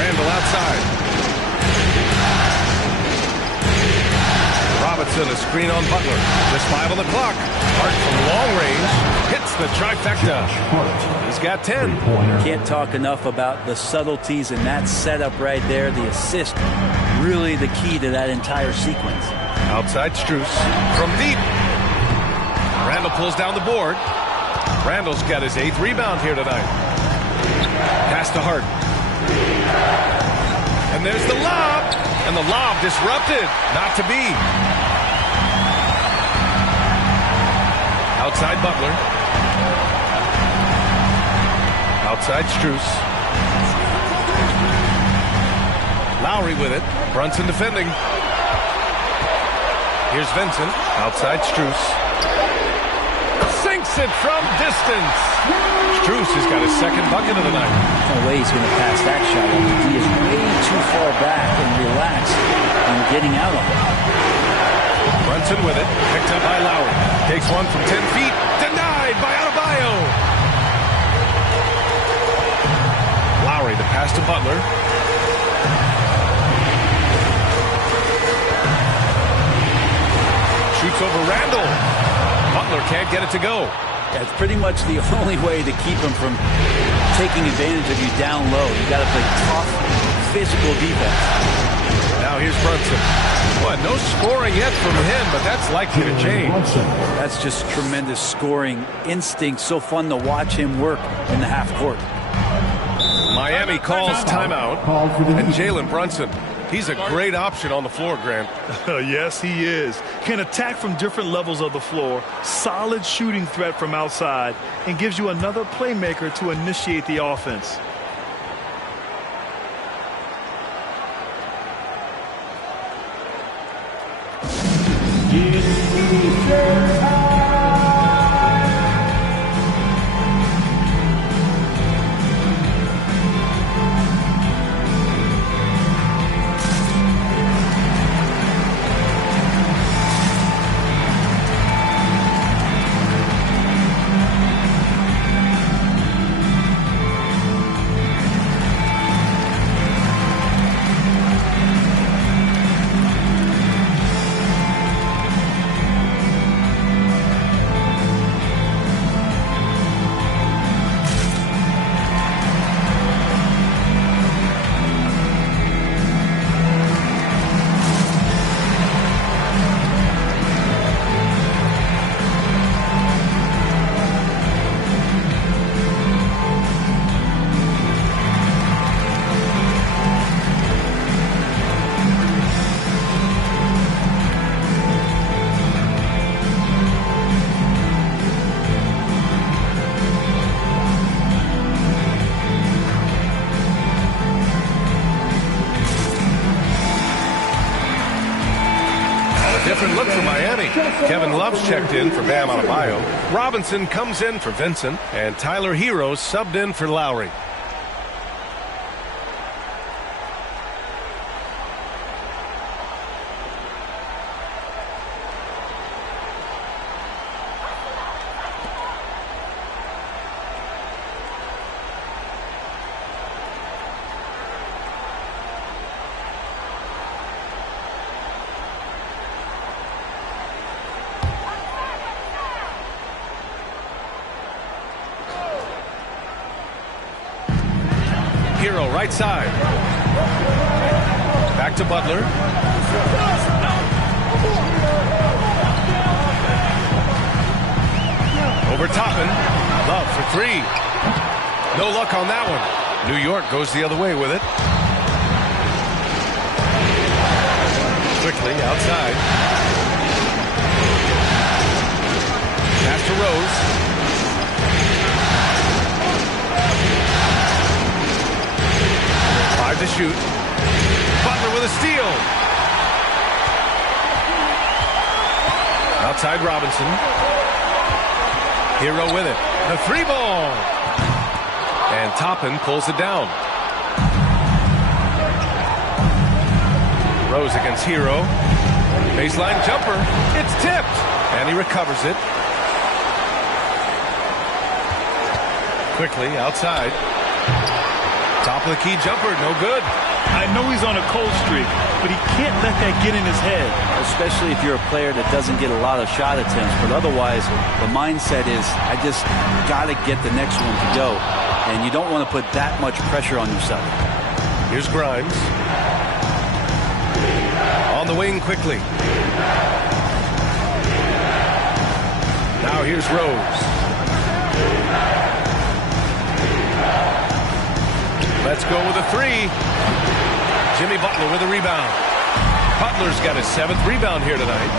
Randall outside. Robinson, a screen on Butler. Just 5 on the clock. Hart from long range hits the trifecta. He's got 10. Can't talk enough about the subtleties in that setup right there. The assist, really the key to that entire sequence. Outside Strus from deep. Randall pulls down the board. Randall's got his 8th rebound here tonight. Pass to Hart. And there's the lob. And the lob disrupted. Not to be. Outside Butler. Outside Strus. Lowry with it. Brunson defending. Here's Vincent. Outside Strus. Sinks it from distance. Strus has got his 2nd bucket of the night. No way he's going to pass that shot. He is way too far back and relaxed on getting out of it. Brunson with it. Picked up by Lowry. Takes one from 10 feet. Denied by Adebayo. Lowry, the pass to Butler. Shoots over Randall. Butler can't get it to go. That's pretty much the only way to keep him from taking advantage of you down low. You got to play tough, physical defense. Now here's Brunson. Well, no scoring yet from him, but that's likely to change. That's just tremendous scoring instinct. So fun to watch him work in the half court. Miami calls timeout. And Jalen Brunson, he's a great option on the floor, Grant. Yes, he is. Can attack from different levels of the floor. Solid shooting threat from outside. And gives you another playmaker to initiate the offense. Different look for Miami. Kevin Love's checked in for Bam Adebayo. Robinson comes in for Vincent. And Tyler Hero subbed in for Lowry. Hero right side. Back to Butler. Over Toppin. Love for three. No luck on that one. New York goes the other way with it. Quickly outside. Pass to Rose. 5 to shoot. Butler with a steal. Outside Robinson. Hero with it. The 3-ball. And Toppin pulls it down. Rose against Hero. Baseline jumper. It's tipped. And he recovers it. Quickly outside. Top of the key jumper. No good. I know he's on a cold streak, but he can't let that get in his head. Especially if you're a player that doesn't get a lot of shot attempts. But otherwise, the mindset is, I just got to get the next one to go. And you don't want to put that much pressure on yourself. Here's Grimes. On the wing quickly. Now here's Rose. Let's go with a 3. Jimmy Butler with a rebound. Butler's got his 7th rebound here tonight.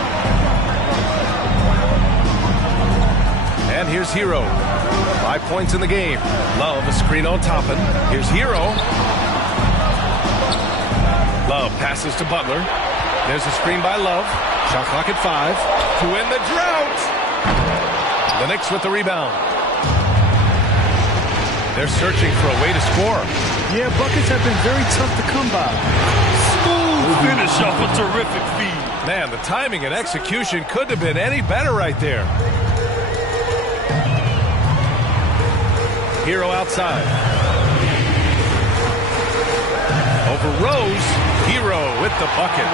And here's Hero. 5 points in the game. Love a screen on Toppin. Here's Hero. Love passes to Butler. There's a screen by Love. Shot clock at 5. To end the drought. The Knicks with the rebound. They're searching for a way to score. Yeah, buckets have been very tough to come by. Smooth finish off a terrific feed. Man, the timing and execution couldn't have been any better right there. Hero outside. Over Rose. Hero with the bucket.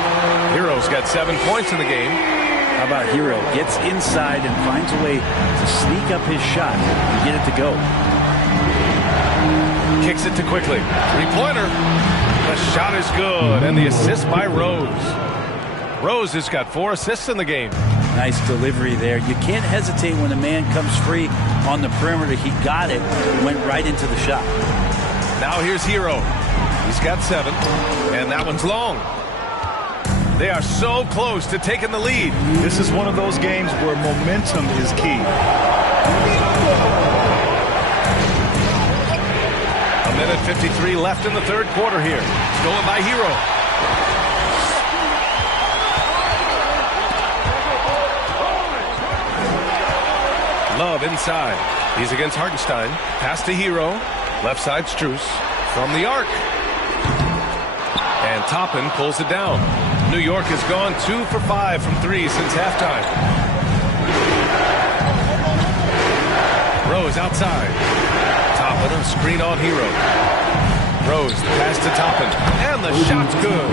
Hero's got 7 points in the game. How about Hero? Gets inside and finds a way to sneak up his shot and get it to go. Kicks it to Quickly. 3-pointer. The shot is good. And the assist by Rose. Rose has got 4 assists in the game. Nice delivery there. You can't hesitate when a man comes free on the perimeter. He got it. Went right into the shot. Now here's Hero. He's got 7. And that one's long. They are so close to taking the lead. This is one of those games where momentum is key. A minute 53 left in the third quarter here. Stolen by Hero. Love inside. He's against Hartenstein. Pass to Hero. Left side Strus. From the arc. And Toppin pulls it down. New York has gone 2 for 5 from 3 since halftime. Rose outside. Toppin a screen on Hero. Rose the pass to Toppin. And the shot's good.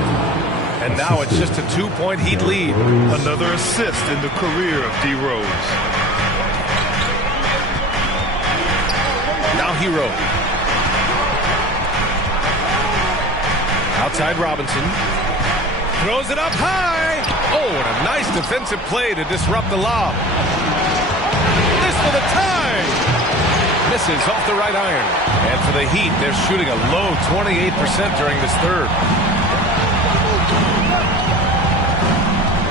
And now it's just a 2-point Heat lead. Another assist in the career of D. Rose. Now Hero. Outside Robinson. Throws it up high. Oh, and a nice defensive play to disrupt the lob. This for the tie. Misses off the right iron. And for the Heat, they're shooting a low 28% during this third.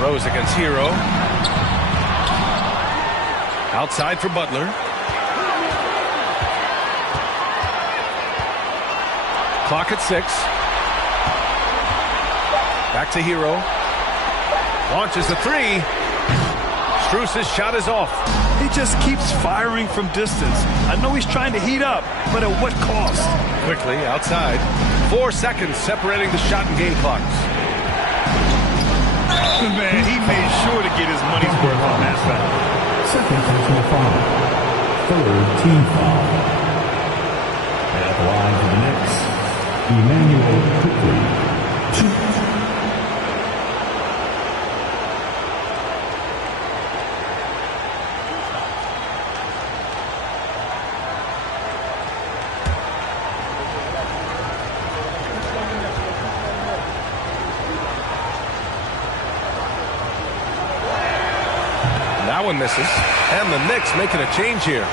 Rose against Hero. Outside for Butler. Clock at 6. Back to Hero. Launches a 3. Strus's shot is off. He just keeps firing from distance. I know he's trying to heat up, but at what cost? Quickly outside. 4 seconds separating the shot and game clocks. Man, he made sure to get his money's worth on that foul. Second personal foul. Third team foul. At the line for the Knicks, Emmanuel Quickly. 2. That one misses. And the Knicks making a change here.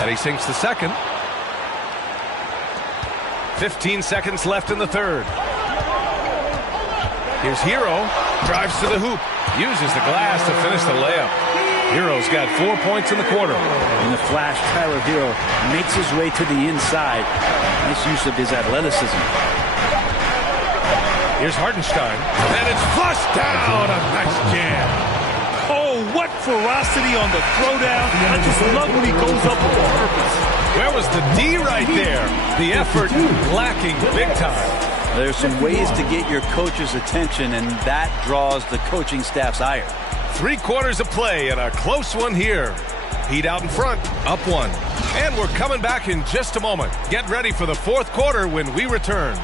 And he sinks the second. 15 seconds left in the third. Here's Hero. Drives to the hoop. Uses the glass to finish the layup. Hero's got 4 points in the quarter. In the flash, Tyler Hero makes his way to the inside. Nice use of his athleticism. Here's Hartenstein. And it's flushed down. A nice jam. Oh, what ferocity on the throwdown. I just love when he goes up on purpose. Where was the D right there? The effort lacking big time. There's some ways to get your coach's attention, and that draws the coaching staff's ire. 3 quarters of play and a close one here. Heat out in front, up 1. And we're coming back in just a moment. Get ready for the 4th quarter when we return.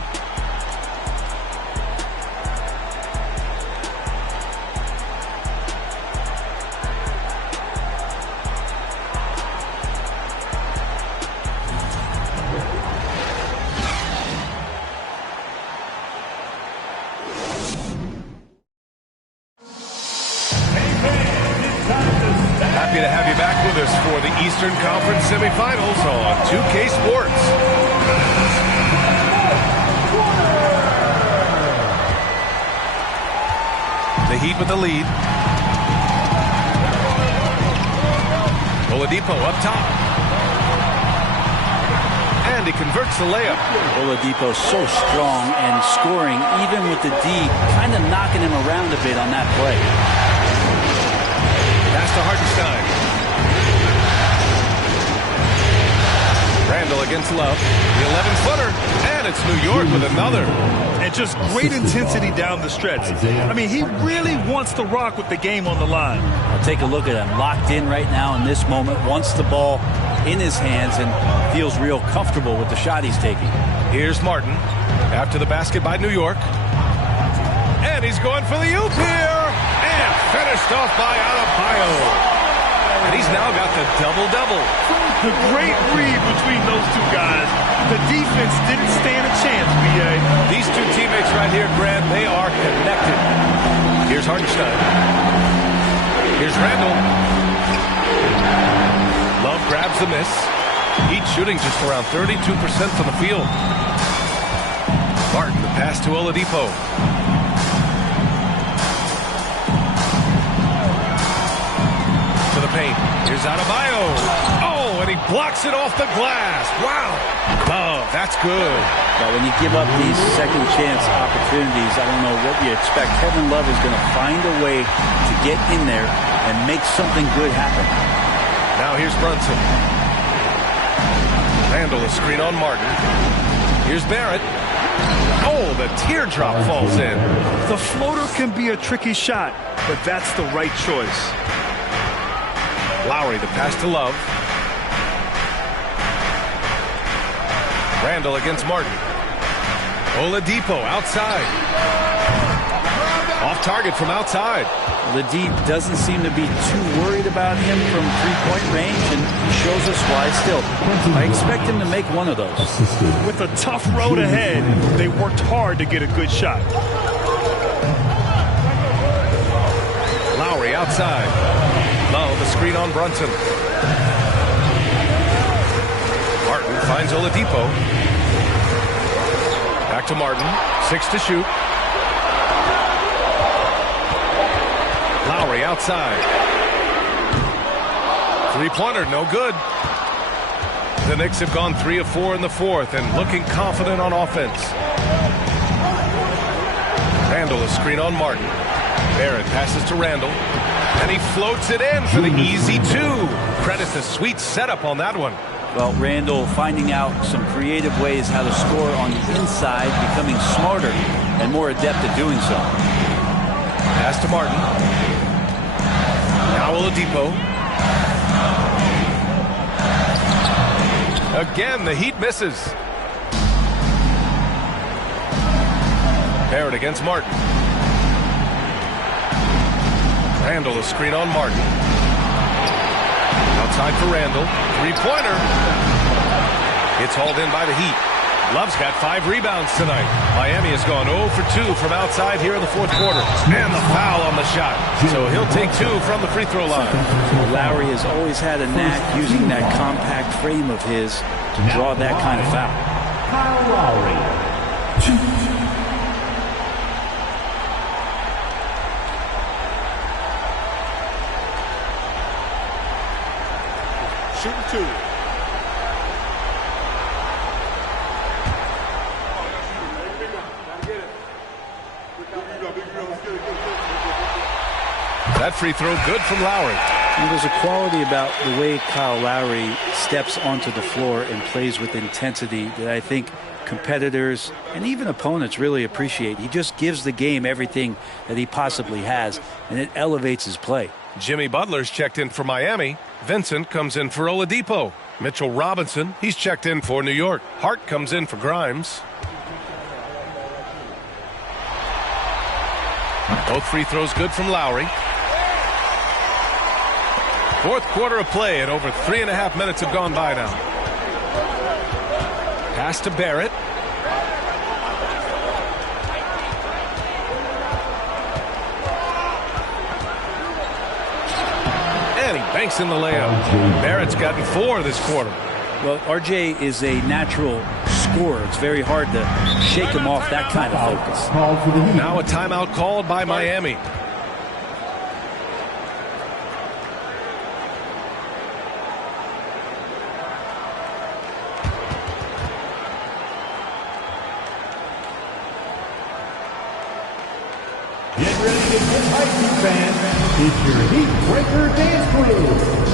Happy to have you back with us for the Eastern Conference semifinals on 2K Sports. The Heat with the lead. Oladipo up top. And he converts the layup. Oladipo so strong and scoring, even with the D, kind of knocking him around a bit on that play. Pass to Hartenstein. Randall against Love. The 11-footer. And it's New York with another. And just great intensity down the stretch. I mean, he really wants to rock with the game on the line. I'll take a look at him. Locked in right now in this moment. Wants the ball in his hands and feels real comfortable with the shot he's taking. Here's Martin. After the basket by New York. And he's going for the oop here. And finished off by Adebayo. And he's now got the double-double. The great read between those two guys. The defense didn't stand a chance, B.A. These two teammates right here, Grant, they are connected. Here's Hartenstein. Here's Randall. Love grabs the miss. Heat shooting just around 32% from the field. Martin, the pass to Oladipo. Paint. Here's Adebayo. Oh, and he blocks it off the glass. Wow. Oh, that's good. But when you give up these second chance opportunities, I don't know what you expect. Kevin Love is going to find a way to get in there and make something good happen. Now here's Brunson. Randall a screen on Martin. Here's Barrett. Oh, the teardrop falls in. The floater can be a tricky shot, but that's the right choice. Lowry, the pass to Love. Randall against Martin. Oladipo outside. Off target from outside. The D doesn't seem to be too worried about him from three-point range, and he shows us why still. I expect him to make one of those. With a tough road ahead, they worked hard to get a good shot. Lowry outside. Love, the screen on Brunson. Martin finds Oladipo. Back to Martin. 6 to shoot. Lowry outside. Three-pointer, no good. The Knicks have gone 3 of 4 in the fourth and looking confident on offense. Randall, a screen on Martin. Barrett passes to Randall. And he floats it in for the easy 2. Credit the sweet setup on that one. Well, Randall finding out some creative ways how to score on the inside, becoming smarter and more adept at doing so. Pass to Martin. Now Oladipo. Again, the Heat misses. Barrett against Martin. Randall, a screen on Martin. Outside for Randall. Three-pointer. It's hauled in by the Heat. Love's got 5 rebounds tonight. Miami has gone 0 for 2 from outside here in the fourth quarter. And the foul on the shot. So he'll take 2 from the free throw line. Lowry has always had a knack using that compact frame of his to draw that kind of foul. Kyle Lowry. Shooting 2. That free throw good from Lowry. And there's a quality about the way Kyle Lowry steps onto the floor and plays with intensity that I think competitors and even opponents really appreciate. He just gives the game everything that he possibly has, and it elevates his play. Jimmy Butler's checked in for Miami. Vincent comes in for Oladipo. Mitchell Robinson, he's checked in for New York. Hart comes in for Grimes. Both free throws good from Lowry. Fourth quarter of play, and over 3.5 minutes have gone by now. Pass to Barrett. And he banks in the layup. Barrett's gotten 4 this quarter. Well, RJ is a natural scorer. It's very hard to shake him off that kind of focus. Now a timeout called by Miami. Get ready to get icy, fans. It's your Heat Breaker Dance Crew.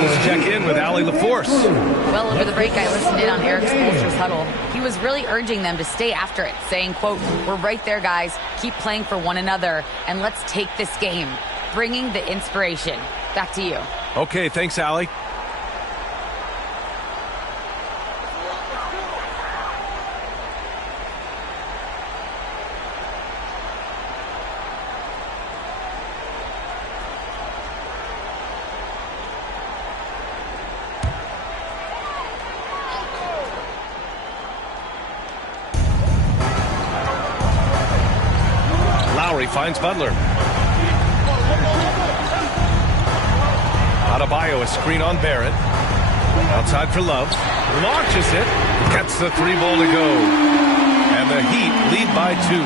Let's check in with Allie LaForce. Well, over the break, I listened in on Eric Spoelstra's huddle. He was really urging them to stay after it, saying, quote, "We're right there, guys. Keep playing for one another, and let's take this game." Bringing the inspiration. Back to you. Okay, thanks, Allie. Finds Butler. Adebayo, a screen on Barrett. Outside for Love. Launches it. Gets the 3 ball to go. And the Heat lead by 2.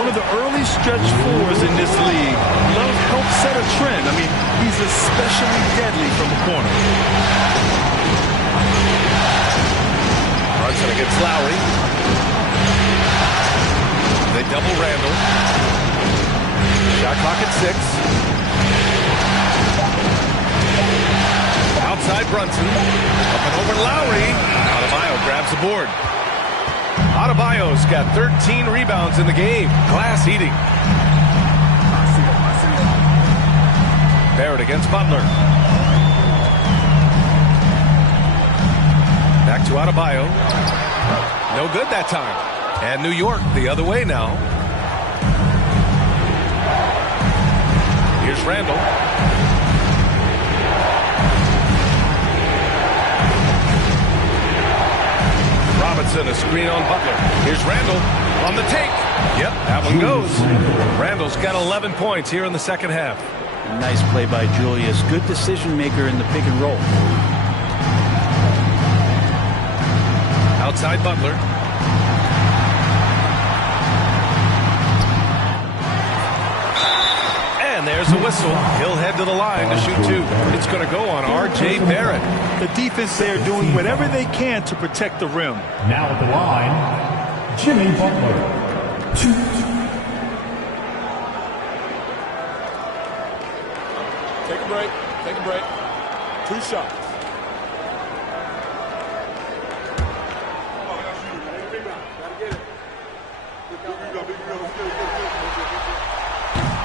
One of the early stretch 4s in this league. Love helped set a trend. I mean, he's especially deadly from the corner. Brunson against Lowry. They double Randall. Shot clock at 6. Outside Brunson. Up and over Lowry. Adebayo grabs the board. Adebayo's got 13 rebounds in the game. Glass eating. Barrett against Butler. Back to Adebayo. No good that time. And New York the other way now. Here's Randall. Robinson, a screen on Butler. Here's Randall on the take. Yep, that one goes. Randall's got 11 points here in the second half. Nice play by Julius. Good decision maker in the pick and roll. Outside Butler. And there's a whistle. He'll head to the line to shoot two. It's going to go on R.J. Barrett. The defense there doing whatever they can to protect the rim. Now at the line, Jimmy Butler. Take a break. Take a break. 2 shots.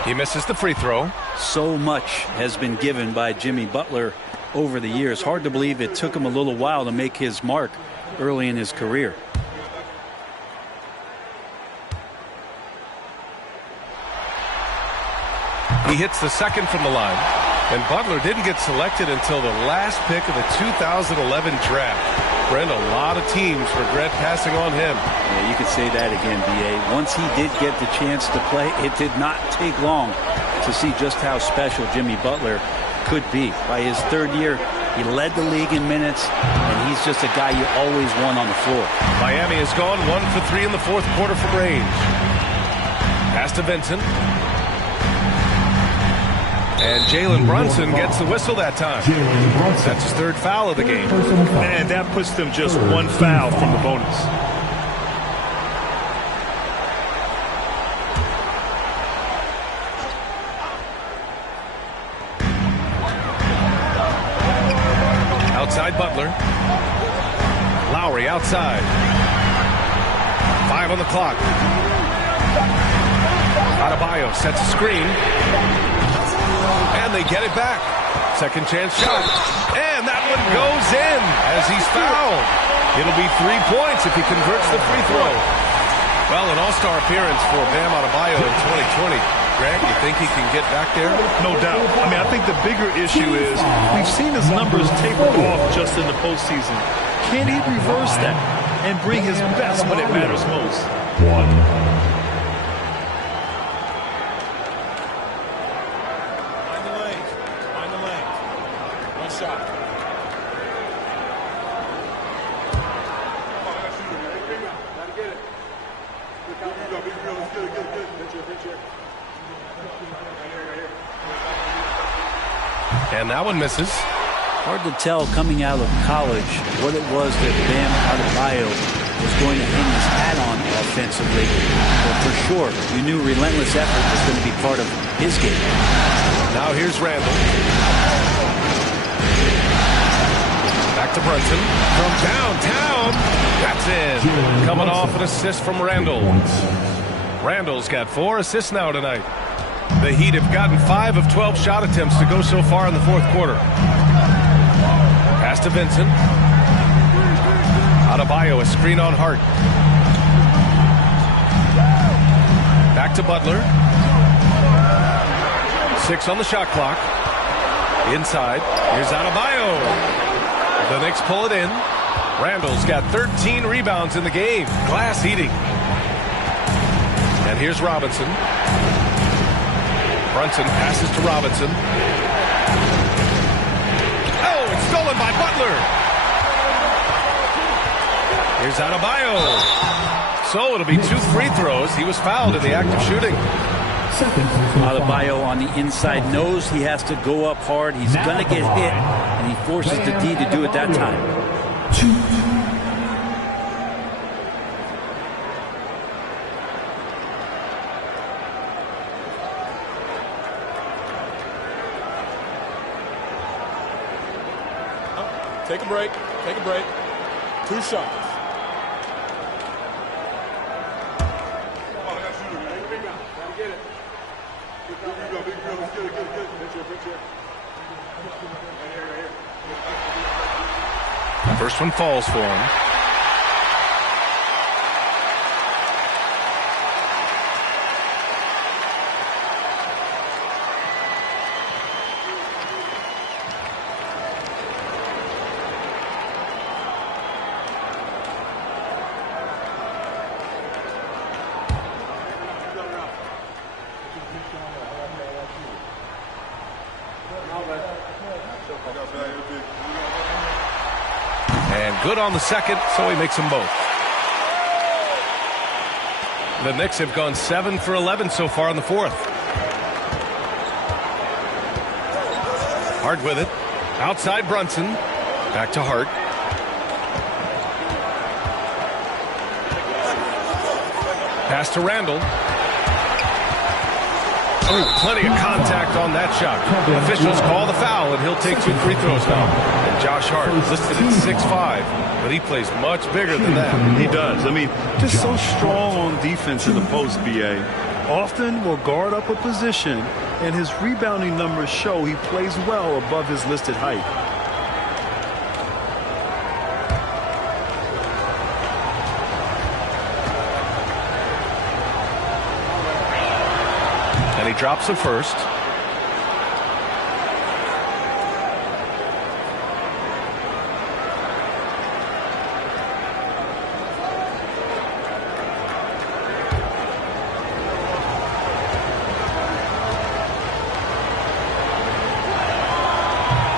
He misses the free throw. So much has been given by Jimmy Butler over the years. Hard to believe it took him a little while to make his mark early in his career. He hits the second from the line. And Butler didn't get selected until the last pick of the 2011 draft. Brent, a lot of teams regret passing on him. Yeah, you could say that again, B.A. Once he did get the chance to play, it did not take long to see just how special Jimmy Butler could be. By his third year, he led the league in minutes, and he's just a guy you always want on the floor. Miami has gone 1 for 3 in the fourth quarter from range. Pass to Vincent. And Jalen Brunson gets the whistle that time. That's his third foul of the game. And that puts them just 1 foul from the bonus. Outside Butler. Lowry outside. 5 on the clock. Adebayo sets a screen. And they get it back. Second chance shot. And that one goes in as he's fouled. It'll be 3 points if he converts the free throw. Well, an all-star appearance for Bam Adebayo in 2020. Greg, you think he can get back there? No doubt. I mean, I think the bigger issue is we've seen his numbers taper off just in the postseason. Can he reverse that and bring his best when it matters most? One. And that one misses. Hard to tell coming out of college what it was that Bam Adebayo was going to hang his hat on offensively. But for sure, you knew relentless effort was going to be part of his game. Now here's Randall. Back to Brunson. From downtown. That's in. Coming off an assist from Randall. Randall's got 4 assists now tonight. The Heat have gotten 5 of 12 shot attempts to go so far in the fourth quarter. Pass to Vincent. Adebayo, a screen on Hart. Back to Butler. 6 on the shot clock. Inside. Here's Adebayo. The Knicks pull it in. Randall's got 13 rebounds in the game. Glass eating. And here's Robinson. Brunson passes to Robinson. Oh, it's stolen by Butler. Here's Adebayo. So it'll be 2 free throws. He was fouled in the act of shooting. Adebayo on the inside knows he has to go up hard. He's going to get hit, and he forces the D to do it that time. Take a break. Take a break. 2 shots. First one falls for him. good on the second, so he makes them both. The Knicks have gone 7 for 11 so far in the fourth. Hart with it. Outside Brunson. Back to Hart. Pass to Randall. Oh, plenty of contact on that shot. Officials call the foul, and he'll take 2 free throws now. And Josh Hart listed at 6'5", but he plays much bigger than that. He does. I mean, just so strong on defense in the post, BA. Often will guard up a position, and his rebounding numbers show he plays well above his listed height. And he drops the first.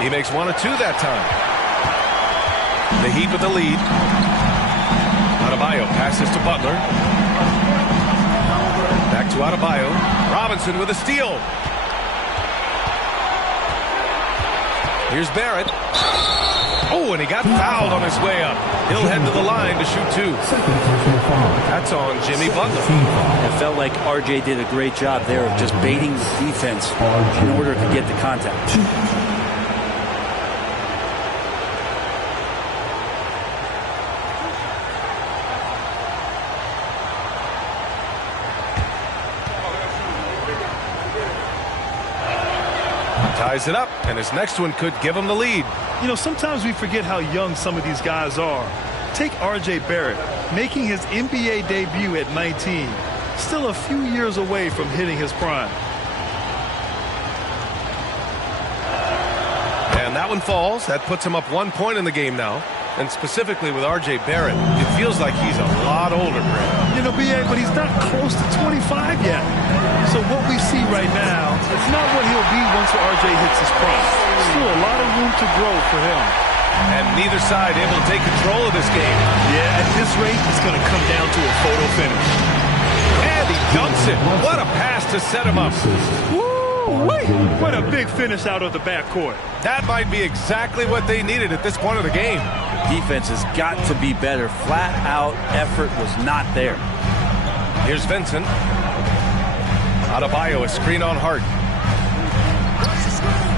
He makes 1 of 2 that time. The Heat with the lead. Adebayo passes to Butler. Back to Adebayo. Robinson with a steal. Here's Barrett. Oh, and he got fouled on his way up. He'll head to the line to shoot 2. That's on Jimmy Butler. It felt like RJ did a great job there of just baiting the defense in order to get the contact. Ties it up, and his next one could give him the lead. You know, sometimes we forget how young some of these guys are. Take R.J. Barrett, making his NBA debut at 19. Still a few years away from hitting his prime. And that one falls. That puts him up 1 point in the game now. And specifically with R.J. Barrett, it feels like he's a lot older, Brad. You know, B.A., but he's not close to 25 yet. So what we see right now is not what he'll be once R.J. hits his prime. Still a lot of room to grow for him. And neither side able to take control of this game. Yeah, at this rate, it's going to come down to a photo finish. And he dunks it. What a pass to set him up. Woo-wee! What a big finish out of the backcourt. That might be exactly what they needed at this point of the game. Defense has got to be better. Flat out effort was not there. Here's Vincent. Adebayo, a screen on Hart.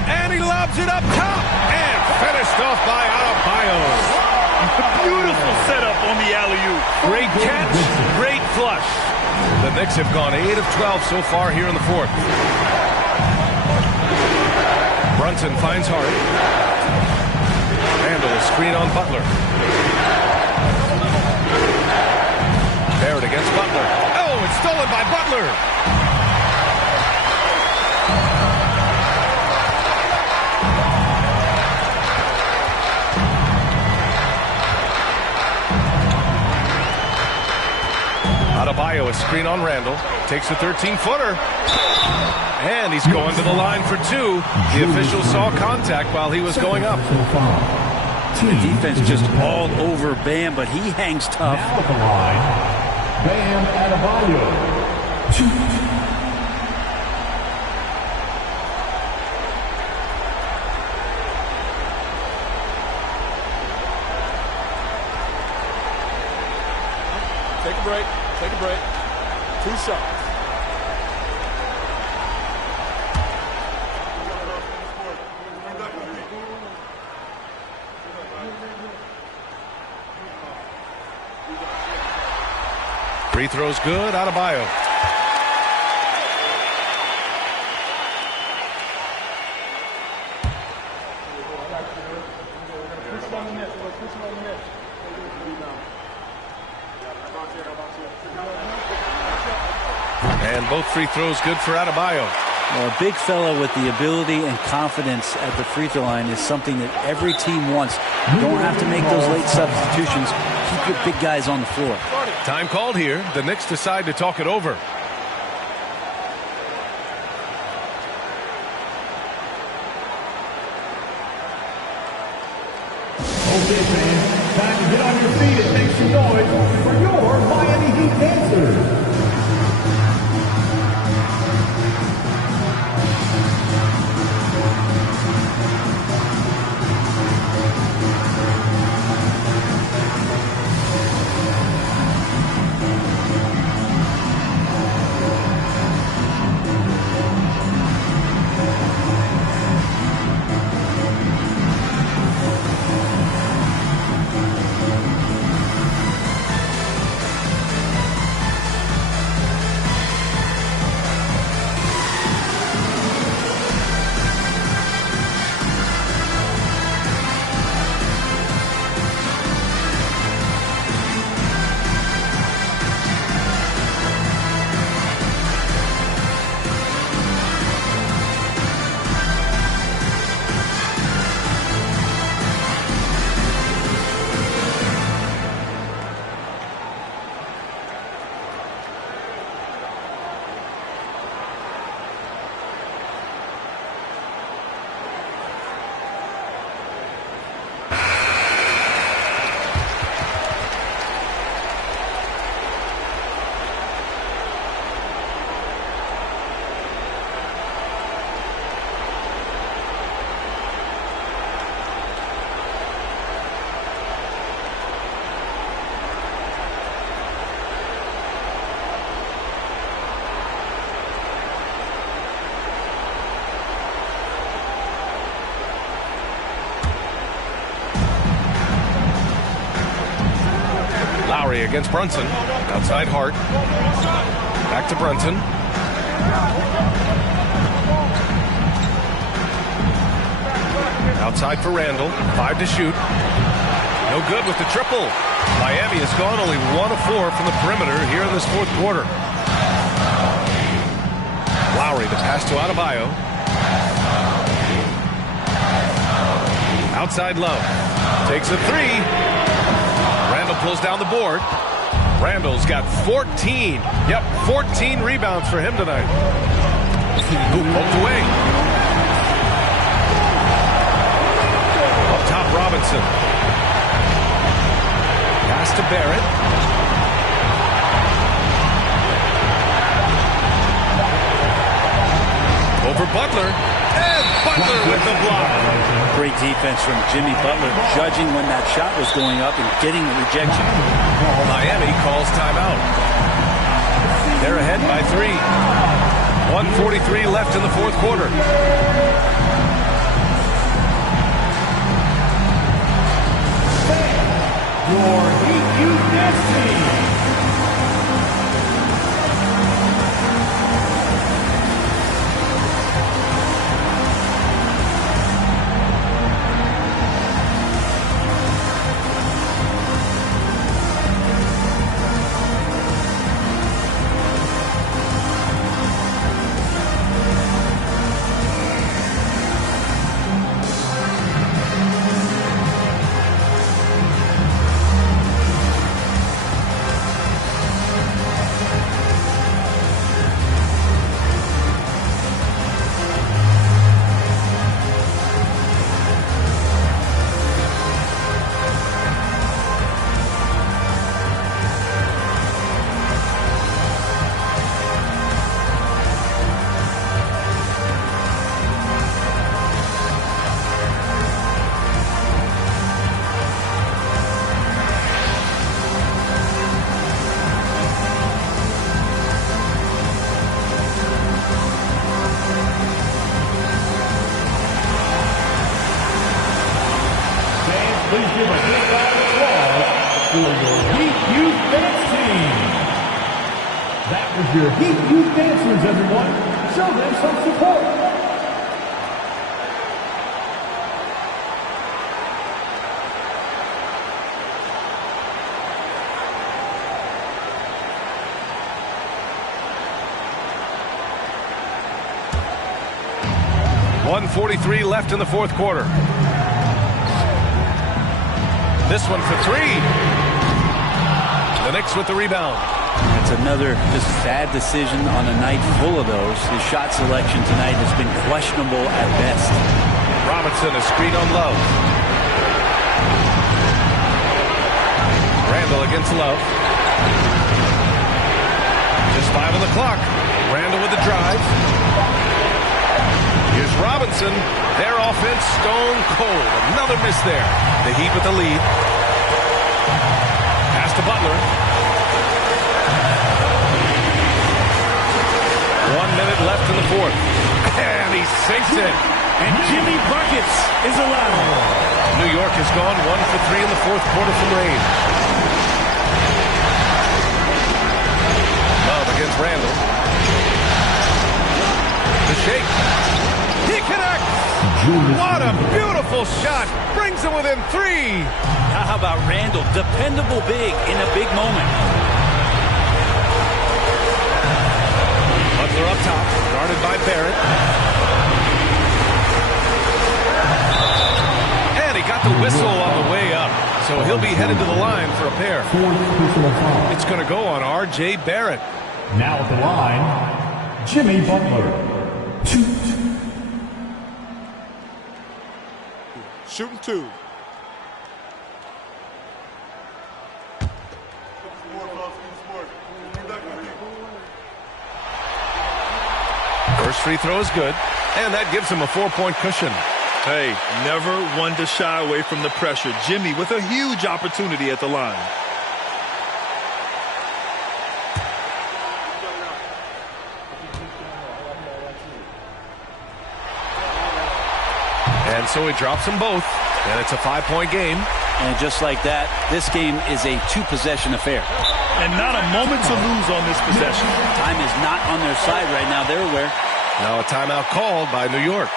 And he lobs it up top. And finished off by Adebayo. Beautiful setup on the alley-oop. Great catch, great flush. The Knicks have gone 8 of 12 so far here in the fourth. Brunson finds Hart. Randall, a screen on Butler. Barrett against Butler. Oh, it's stolen by Butler. Adebayo, a screen on Randall. Takes a 13-footer. And he's going to the line for 2. The official saw contact while he was going up. The defense just all over Bam, but he hangs tough. Now at the line, Bam Adebayo. 2. Take a break. Take a break. 2 shots. Free throw's good. Adebayo. And both free throws good for Adebayo. Well, a big fella with the ability and confidence at the free throw line is something that every team wants. You don't have to make those late substitutions. Keep your big guys on the floor. Time called here. The Knicks decide to talk it over. Okay, fans, back Lowry against Brunson. Outside Hart. Back to Brunson. Outside for Randall. 5 to shoot. No good with the triple. Miami has gone only 1 of 4 from the perimeter here in this fourth quarter. Lowry, the pass to Adebayo. Outside Love. Takes a 3. Randall pulls down the board. Randall's got 14. Yep, 14 rebounds for him tonight. Ooh, poked away. Up top, Robinson. Pass to Barrett. Over Butler. And Butler with the block. Great defense from Jimmy Butler, judging when that shot was going up and getting the rejection. Miami calls timeout. They're ahead by 3. 1:43 left in the fourth quarter. Your Heat Youth Dance Team. Please give a big round of applause for your Heat Youth Dance Team. That was your Heat Youth Dancers, everyone. Show them some support. .143 left in the fourth quarter. This one for 3. The Knicks with the rebound. It's another just bad decision on a night full of those. His shot selection tonight has been questionable at best. Robinson, a screen on Love. Randall against Love. Just 5 on the clock. Randall with the drive. Here's Robinson. Their offense stone cold. Another miss there. The Heat with the lead. Pass to Butler. 1 minute left in the fourth. And he sinks it. And Jimmy Buckets is allowed. New York has gone 1 for 3 in the fourth quarter from range. Love against Randall. The shake. He connects. What a beautiful shot. Brings him within 3. How about Randall? Dependable big in a big moment. Butler up top. Guarded by Barrett. And he got the whistle on the way up. So he'll be headed to the line for a pair. It's going to go on R.J. Barrett. Now at the line, Jimmy Butler. Shooting 2. First free throw is good, and that gives him a 4-point cushion. Hey, never one to shy away from the pressure. Jimmy with a huge opportunity at the line. And so he drops them both, and it's a 5-point game. And just like that, this game is a two-possession affair. And not a moment to lose on this possession. Time is not on their side right now. They're aware. Now a timeout called by New York.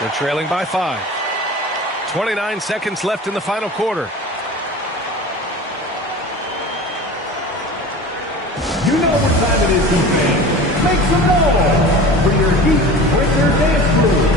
They're trailing by 5. 29 seconds left in the final quarter. You know what time it is, Heat fans. Make some noise for your Heat Winter Dance Crew.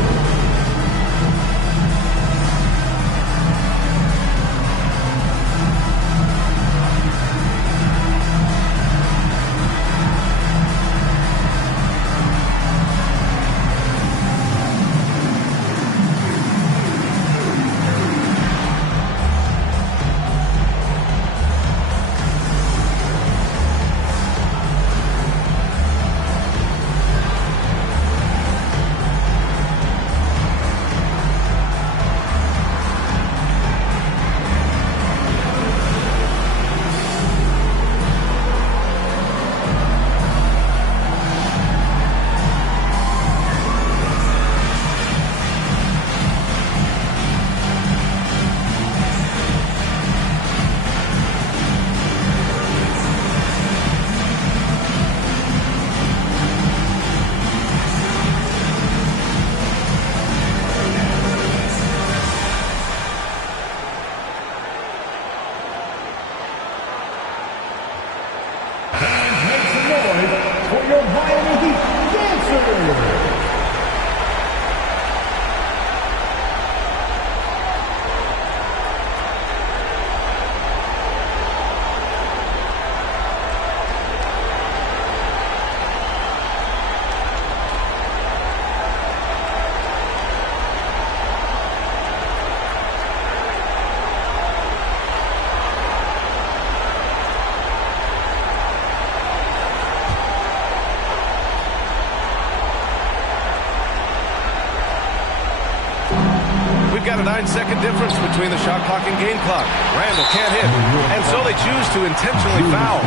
Got a 9-second difference between the shot clock and game clock. Randall can't hit, and so they choose to intentionally foul.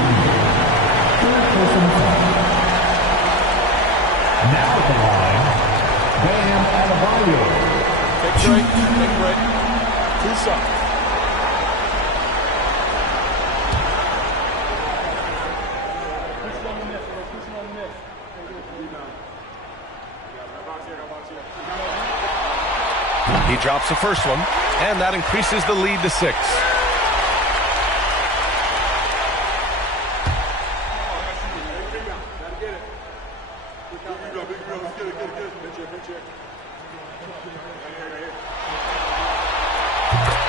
Now at the line, Bam Adebayo. Take a break. 2 shots. He drops the first one, and that increases the lead to 6.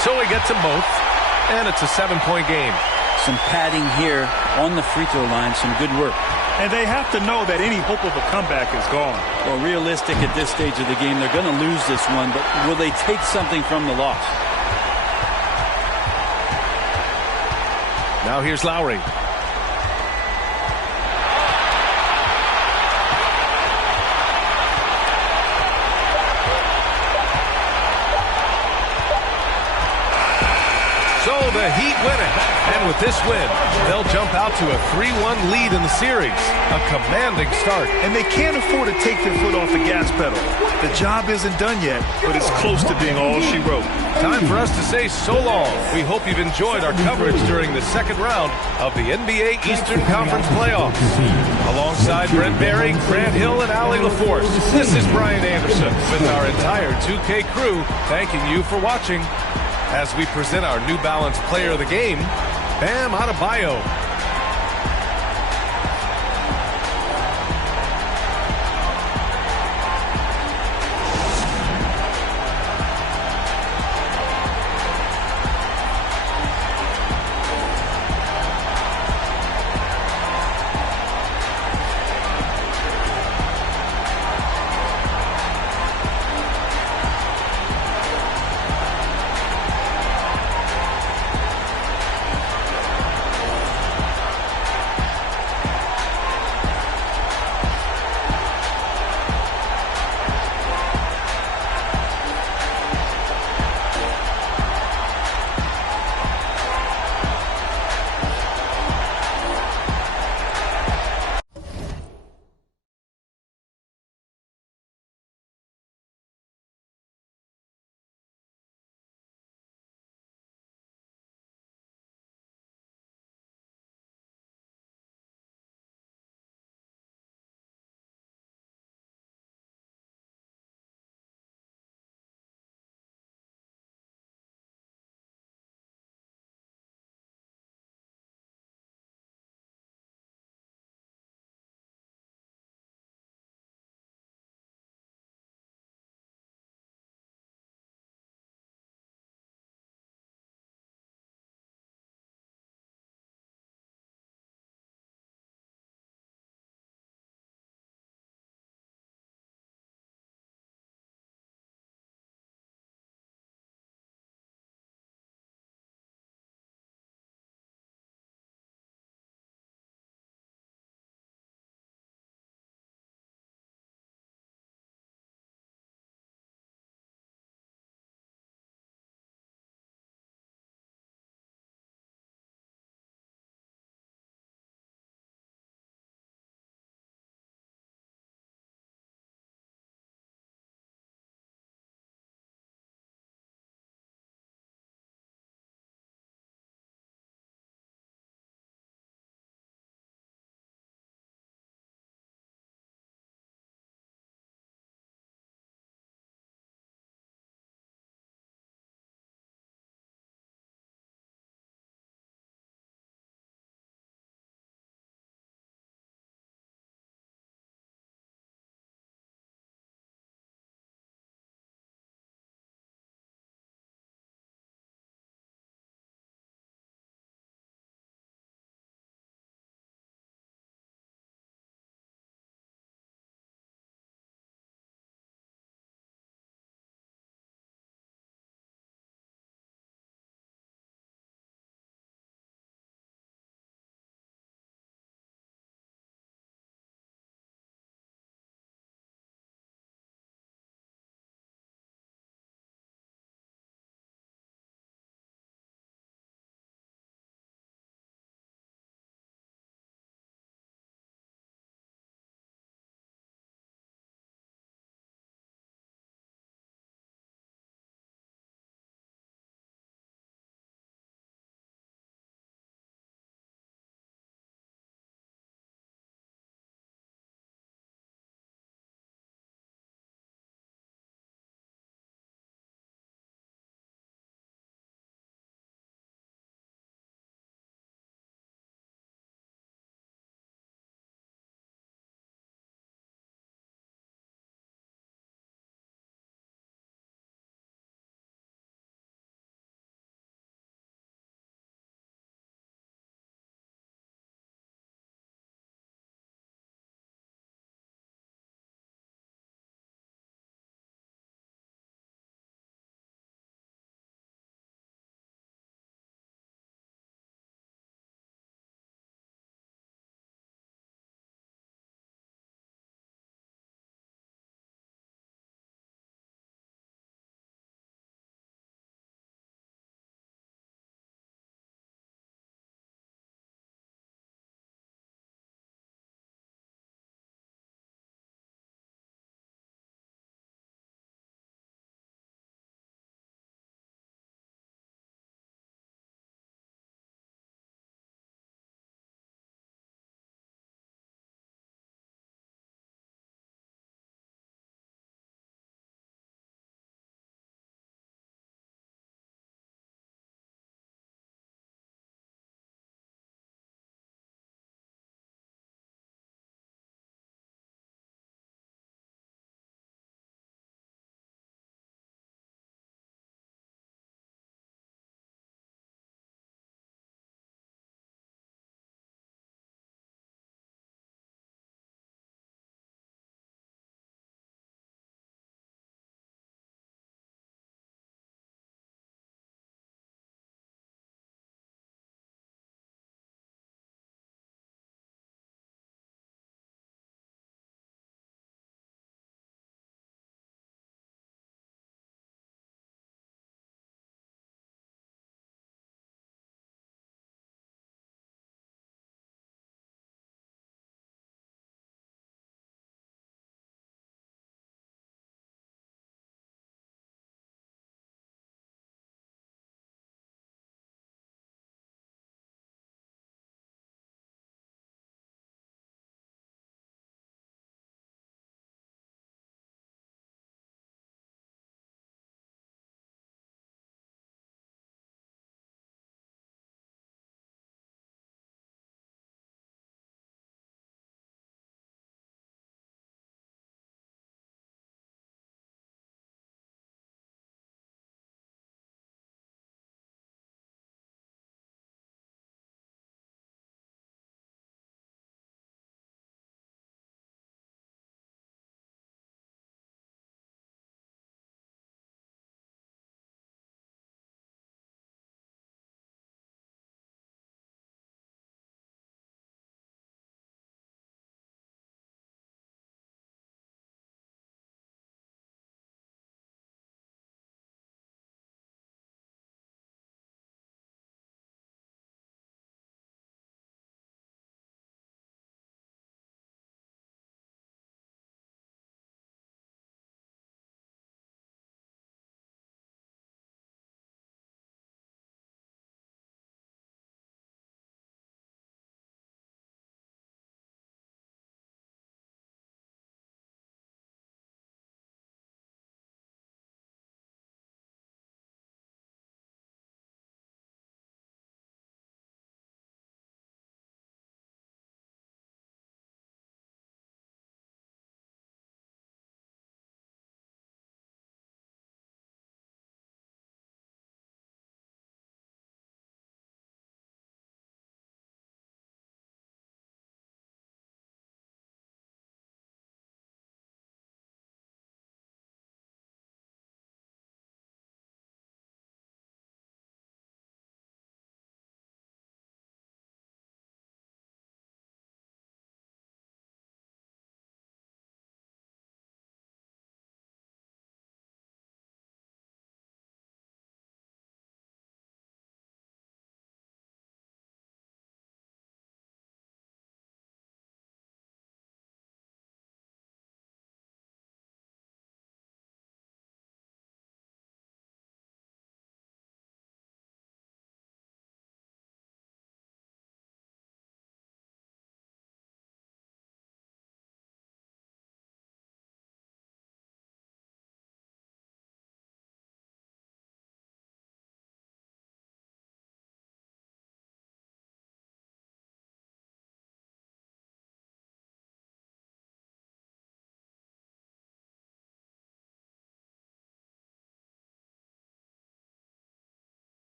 So he gets them both, and it's a 7-point game. Some padding here on the free throw line. Some good work. And they have to know that any hope of a comeback is gone. Well, realistic at this stage of the game, they're going to lose this one, but will they take something from the loss? Now here's Lowry. So the Heat win it. And with this win, they'll jump out to a 3-1 lead in the series. A commanding start. And they can't afford to take their foot off the gas pedal. The job isn't done yet, but it's close to being all she wrote. Time for us to say so long. We hope you've enjoyed our coverage during the second round of the NBA Eastern Conference Playoffs. Alongside Brent Barry, Grant Hill, and Allie LaForce, this is Brian Anderson with our entire 2K crew thanking you for watching. As we present our New Balance Player of the Game, Bam Adebayo.